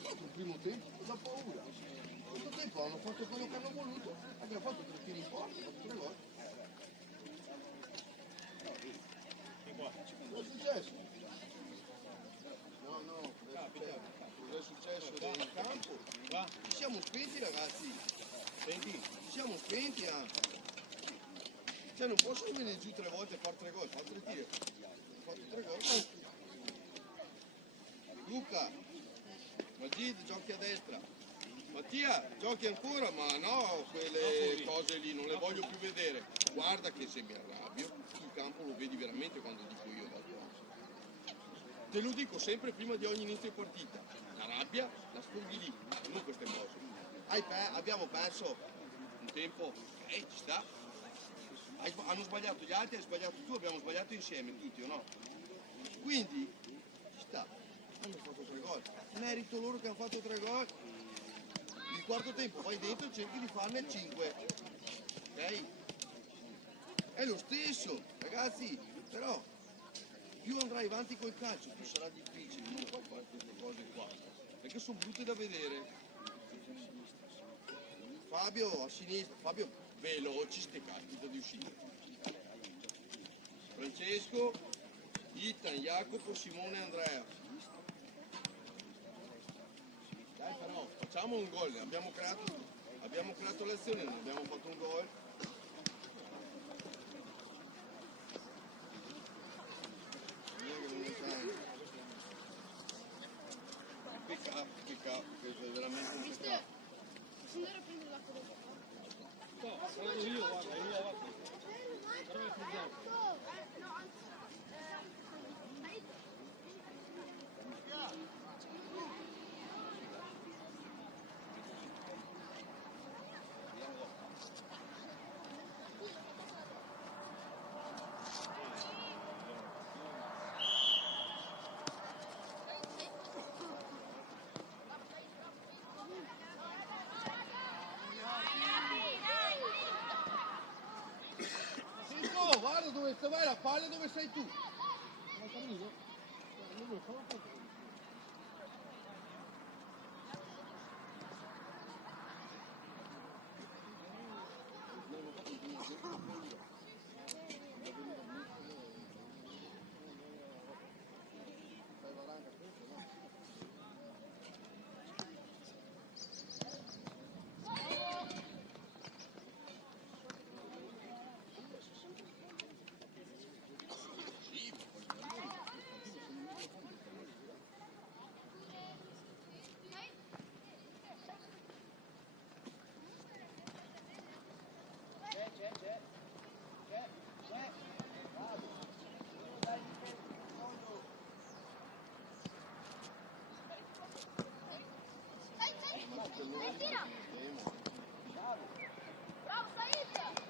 Il primo tempo, la paura. Questo tempo hanno fatto quello che hanno voluto, abbiamo fatto 3 tiri forti, fatto 3 gol. Cosa è successo? No, cosa è successo nel campo? Ci siamo spenti ragazzi. Ci siamo spenti, Cioè non posso venire giù 3 volte e fare 3 gol, fare 3 tiri. Ho fatto 3 gol. Luca, Magid giochi a destra. Mattia, giochi ancora, ma no, quelle cose lì non le voglio più vedere. Guarda che se mi arrabbio, sul campo lo vedi veramente quando dico io dopo. Te lo dico sempre prima di ogni inizio di partita. La rabbia la sfoghi lì, non queste cose. Abbiamo perso un tempo, ci sta. Hanno sbagliato gli altri, hai sbagliato tu, abbiamo sbagliato insieme tutti, o no? Quindi ci sta, hanno fatto 3 gol. Merito loro che hanno fatto 3 gol. Il quarto tempo vai dentro e cerchi di farne 5. Ok? È lo stesso, ragazzi, però più andrai avanti col calcio, più sarà difficile fare queste cose qua. Perché sono brutte da vedere. Fabio a sinistra, Fabio veloci ste caspita di uscita. Francesco, Itan, Jacopo, Simone e Andrea. Dai però, facciamo un gol, abbiamo creato l'azione, non abbiamo fatto un gol. Peccato, questo è veramente un peccato. Se andare a prendere la coda. No, sono io, guarda, io avanti. Però è friggiato. Cisco, guarda dove vai la palla, dove sei tu? Ma cammino? Non lo so.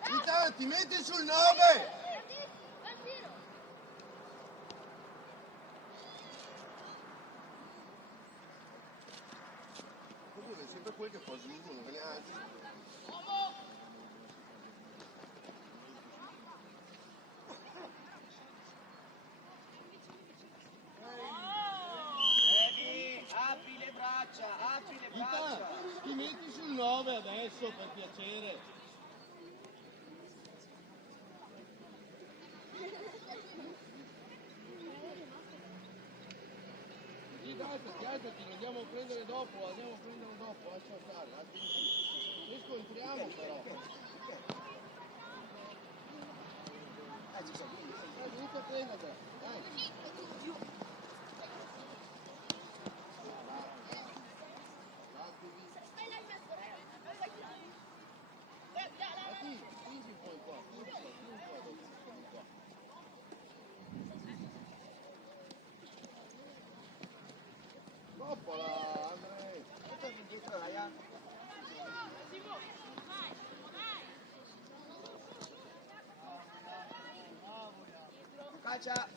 Itan, ti metti sul 9! Comunque è sempre quel che fa giù, non ve ne altri. Apri le braccia, apri le Itan, braccia. ti metti sul 9 adesso, per piacere. Alzati, lo andiamo a prendere dopo, lascia stare, noi scontriamo però. Dai, venuto a prendere, dai. Spingi un po' in qua, Coppola, Andrea! Portami indietro, Ryan. Calcia.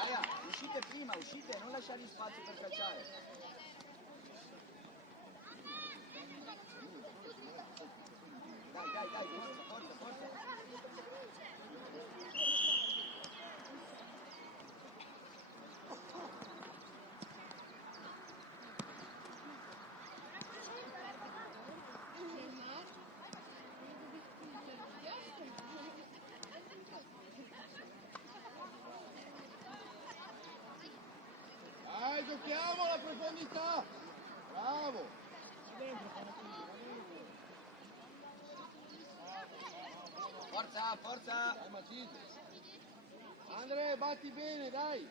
Ryan, uscite prima, uscite, non lasciare spazio per calciare. Dai, forza. Dai, giochiamo alla profondità! Bravo! Forza. Dai Matilde! Andrea, batti bene, dai!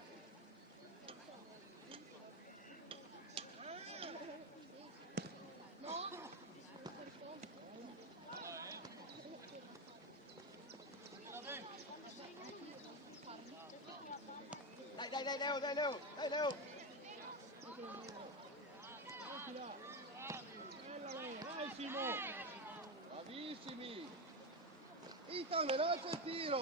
Dai, Leo. Bella lei, vai Simo! Bravissimi! Ethan, veloce il tiro!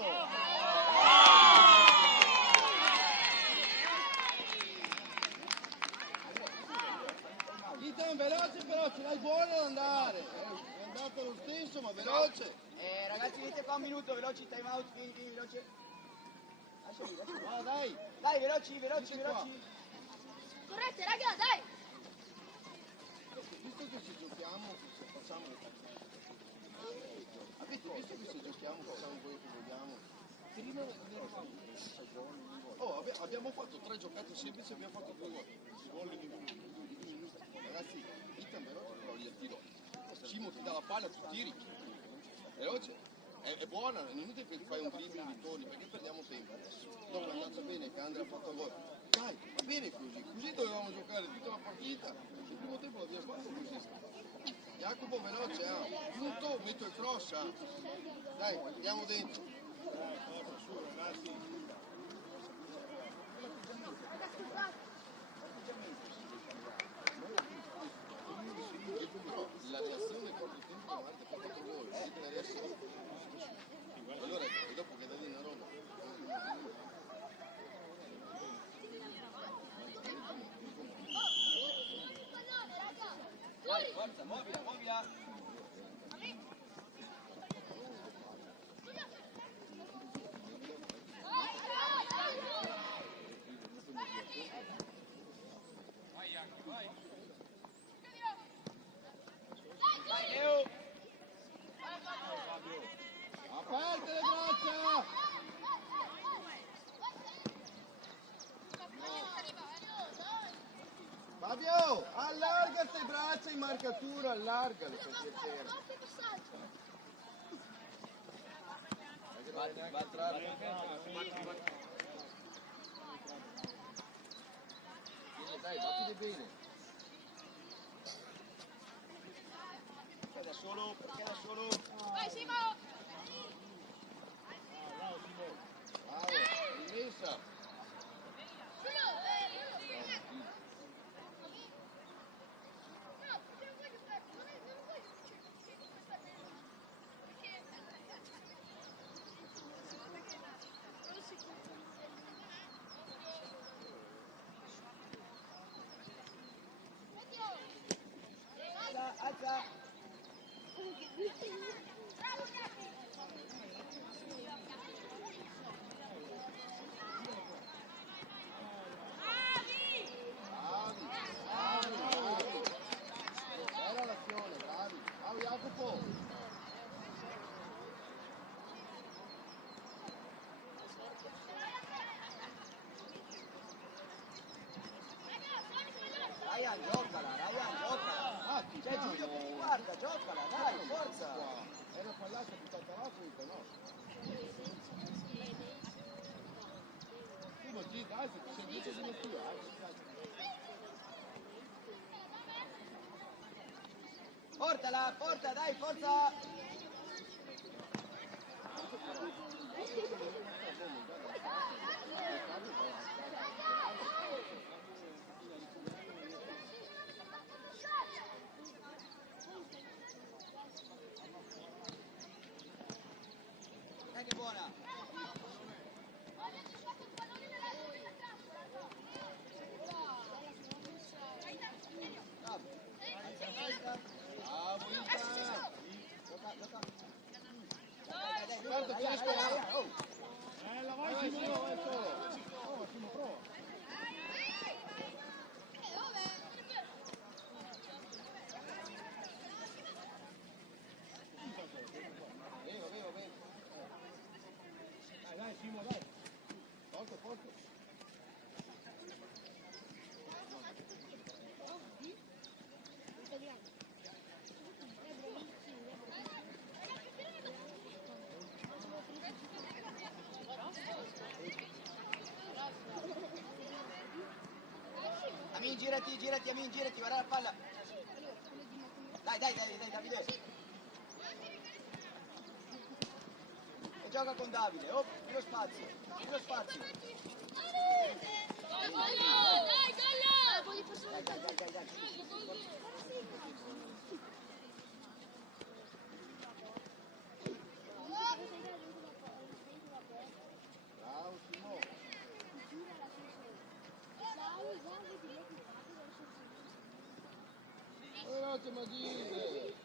Ethan, veloce però, ce l'hai buona ad andare! È andata lo stesso, ma veloce! Ragazzi, venite qua un minuto, veloci, time out, vieni, veloce. Lasciali. Va, dai! Dai, veloci. Vieni qua. Correte, raga, dai! Visto che se giochiamo, se facciamo le partite. Avete visto che se giochiamo facciamo quello che vogliamo? Oh, abbiamo fatto 3 giocate semplici e abbiamo fatto 2 gol. Ragazzi, Ethan veloce però lì al tiro. Simo ti dà la palla, tu tiri. Veloce. È buona, non è inutile che fai un dribbling di torni, perché perdiamo tempo. Dopo è andata bene che Andrea ha fatto gol. Dai, va bene così dovevamo giocare tutta la partita. Il primo tempo l'abbiamo fatto così. Jacopo veloce, punto, metto il cross. Dai, andiamo dentro. Però la reazione contro il tempo che Marta ha fatto gol, vedete la reazione? Allora, e dopo che da lì una roba. Dai, forza, muovila. Vai, Leo. Aperte le braccia! Fabio, allarga queste braccia in marcatura, allargale per piacere. Va a entrare. Dai, battile bene. Perché da solo. Vai, Simo! Bravo, rimessa. Alza. Bravi. Bella l'azione, bravi. Bravo Jacopo. Ryan, giocala. Cioè, Giulio che ti guarda, giocala, dai, forza. Era fallata buttata là, comunque no. Tu non ti dai, se ti sei dietro di io, Porta, dai, forza. Che buona. Tanto chiesto Bella, vai Simo! vai solo. Prova, Simo, prova! Va bene. Dai, Simo, dai! Forte. Amin, girati, Amin, guarda la palla. Dai, Davide. E gioca con Davide, oh, nello spazio. Dai, veloce Magide.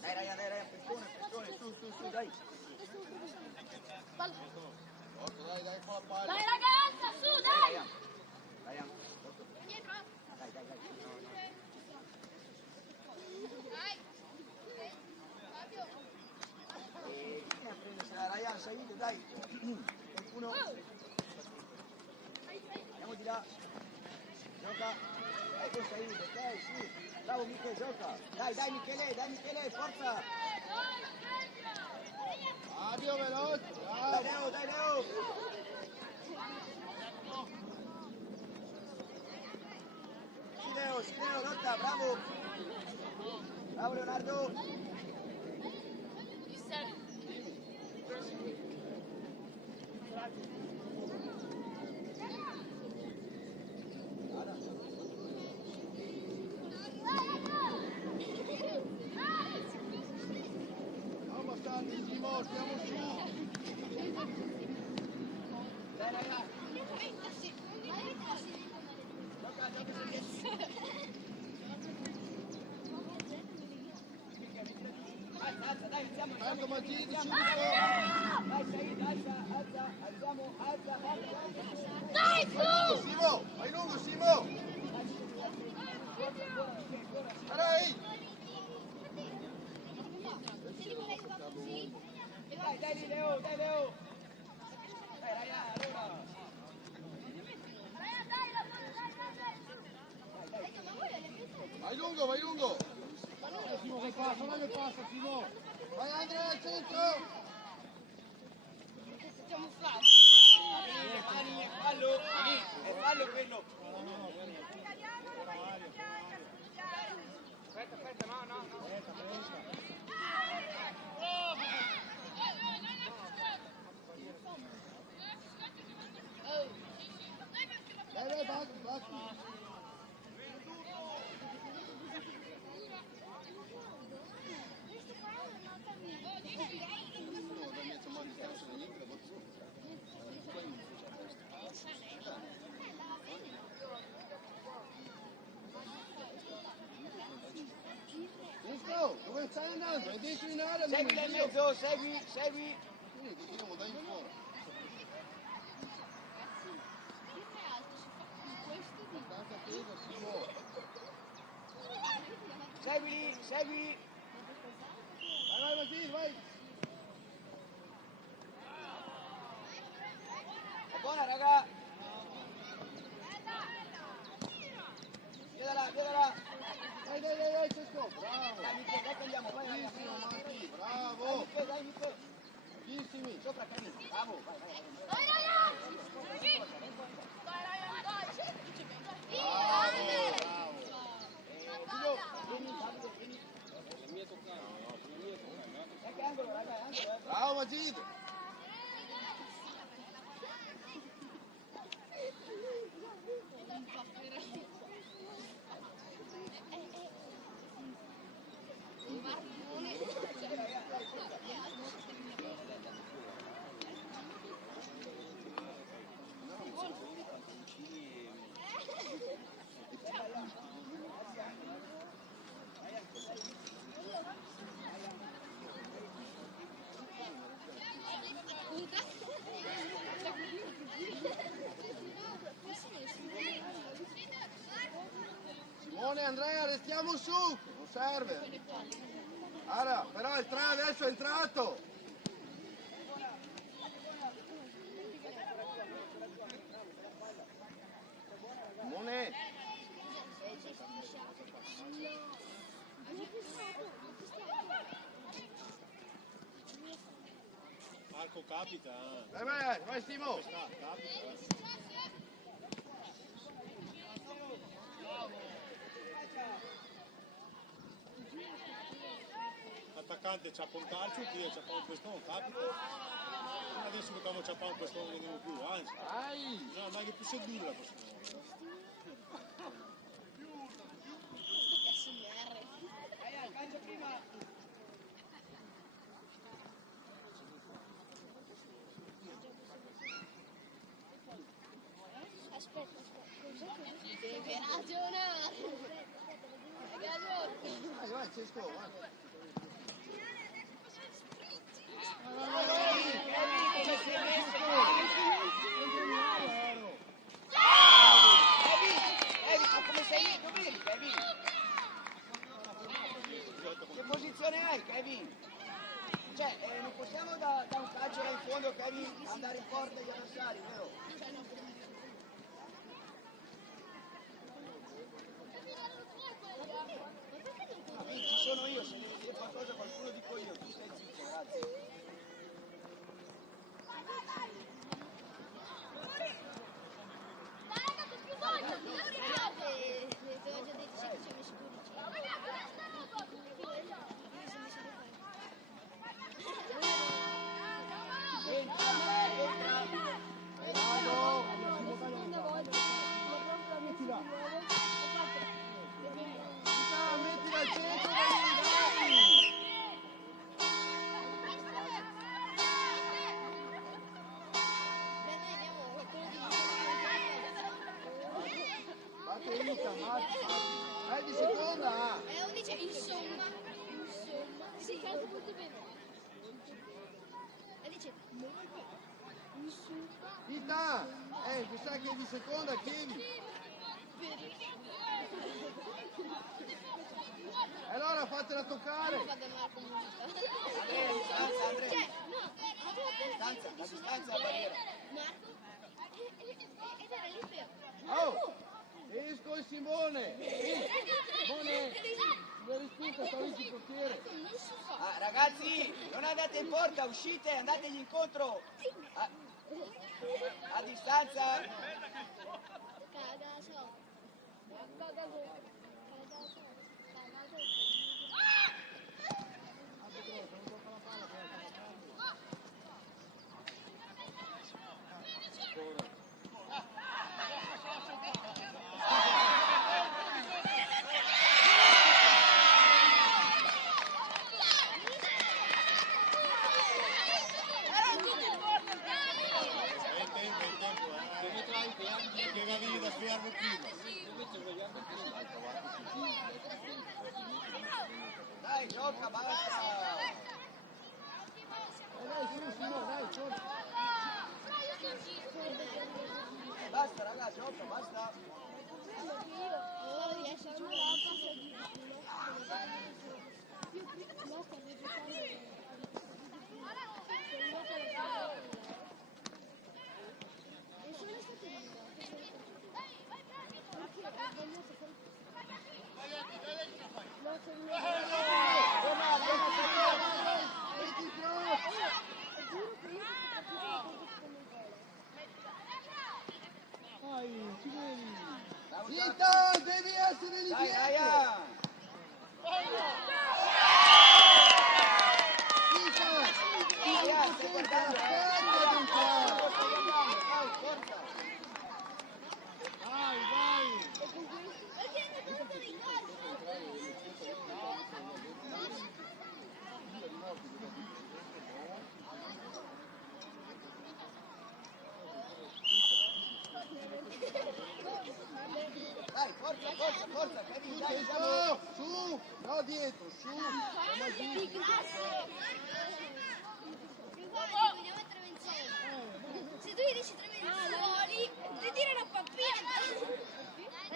Dai Ryan, pressione, su, dai. Forza, dai, con la palla. Dai ragazza, su, dai! Ryan. Dietro. Dai. Dai. Fabio. Vieni a prendersela Ryan, Said, dai. Qualcuno. Andiamo di là. Gioca. Ecco Said, ok, sì. Bravo Michele, gioca. Dai Michele, forza. Fabio, veloce. Dai Leo. Sì Leo, lotta, bravo. Bravo Leonardo. Vamos tantissimo, stiamo su. Dai Ryan. Alza, dai, alziamo. Tanto Magide subito. Dai Said, alziamo. Dai, su! Simo, vai lungo Simo. Dai. Dai lì Leo. Dai Ryan, allora. Vai lungo. Simo che passa, Simo. Vai Andrea al centro. Siamo flash. Mani, è fallo quello. Aspetta, no. Dai, batti. Dove stai andando? È dentro in area. Segui nel mezzo, segui. Tiriamo dai fuori. Abbastanza peso, Simo. Segui. Vai Magide, vai. È buona raga. Chiedala. Dai, Cesco. Bravo. Dai Michele, dai che andiamo, vai. Bravissimo, Marti. Bravo. Dai Michele. Bravissimi. Sopra cammino, bravo, vai. Dai ragazzi! Dai ragazzi! Bravo. Figlio, vieni. La mia toccata, no? Che angolo, raga, angolo. Bravo Magide. Simone, Andrea, restiamo su. Non serve. Ara, però il 3 adesso è entrato. Simone. Marco capita. Vai Simo. Capita. L'attaccante c'ha un calcio, chi c'ha un questo non capita. Adesso dobbiamo c'ha un questo non veniamo più, anzi. Vai. No, ma che più sedura questa volta. Mangia prima. Aspetta, devi ragionare. Hai ragione. Vai, Cesco, vai. Ma come sei? Dove eri, Kevin? Che posizione hai, Kevin? Cioè, non possiamo da un calcio là in fondo, Kevin, andare in porta agli avversari, vero? Ci sono io, se devo dire qualcosa qualcuno dico io, tu stai zitto, grazie. Mettila al centro, dai! Di seconda! Uno dice insomma, sì, calcio molto bene. E dice insomma. Vita! Mi sa che è di seconda, King! E allora fatela toccare! Vado nella comunità. Distanza, Andrea. Cioè, no, Distanza, la distanza alla barriera. Marco, ed era lì per. Oh! Esco e Simone! Simone! Dove risputa, sta lì sul portiere! Non si fa. Ah, ragazzi, non andate in porta, uscite, andategli incontro. A distanza. Cagaso. Perché avevi da sfilarmi prima. Dai, gioca, basta. Dai, su, Simone, dai, forza! Basta, raga, gioca, basta. Vita, devi essere lì Dai, dietro! Ryan. Vita! Ryan, stai guardando, Aspetta ad entrare! Dai, forza. Vai, vai! Perché non te lo ricordi? Dai, forza, forza, forza, Kevin, dai, Cesco! Su! No, dietro, su! Di classe! Ricordati, vogliamo mettere Menzioli. Se tu gli dici tre Menzioli, ti tirano a pappietta. E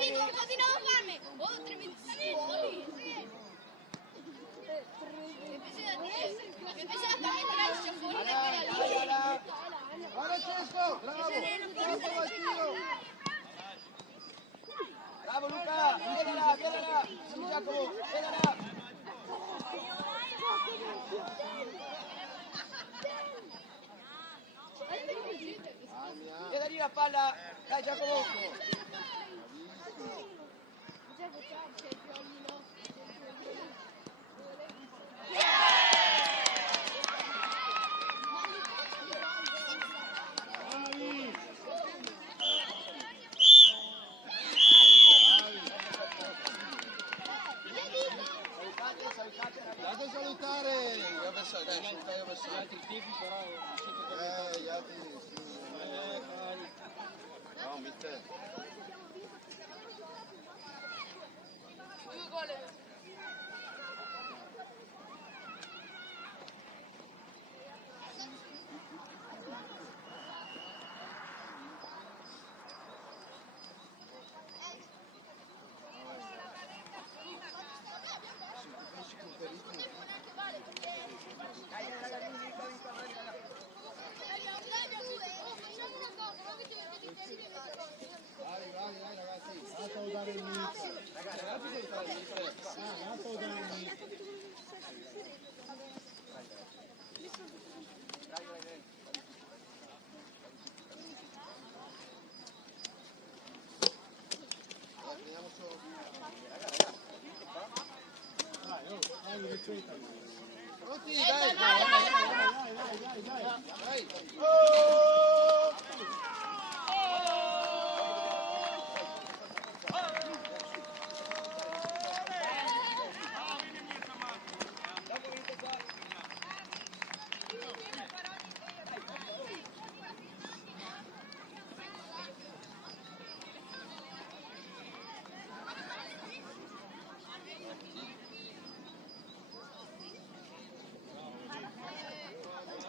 mi non continuavo a farmi. Oh, tre Menzioli. Mi piaceva farmi entrare il sciaffone da quella lì. Guarda Cesco! Bravo! Bravo al tiro! Bravo Luca, vieni là, sì Giacomo, vieni là. Vieni lì la palla, dai Giacomo. Gli altri tipi però siete tornati. Gli altri sì. Cari. No, Michele. Due gol. Vai ragazzi. Lascialo dare il mister. Ragazzi devi fare il mister. Lascialo dare il mister. Veniamo solo. Dai, oh, dai, rispetta. Pronti, dai. Dai. Dopo venite qua.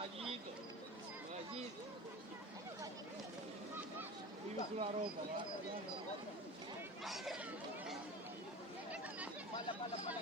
Agito. Agito. Vivi sulla roba, va. Palla, palla, palla,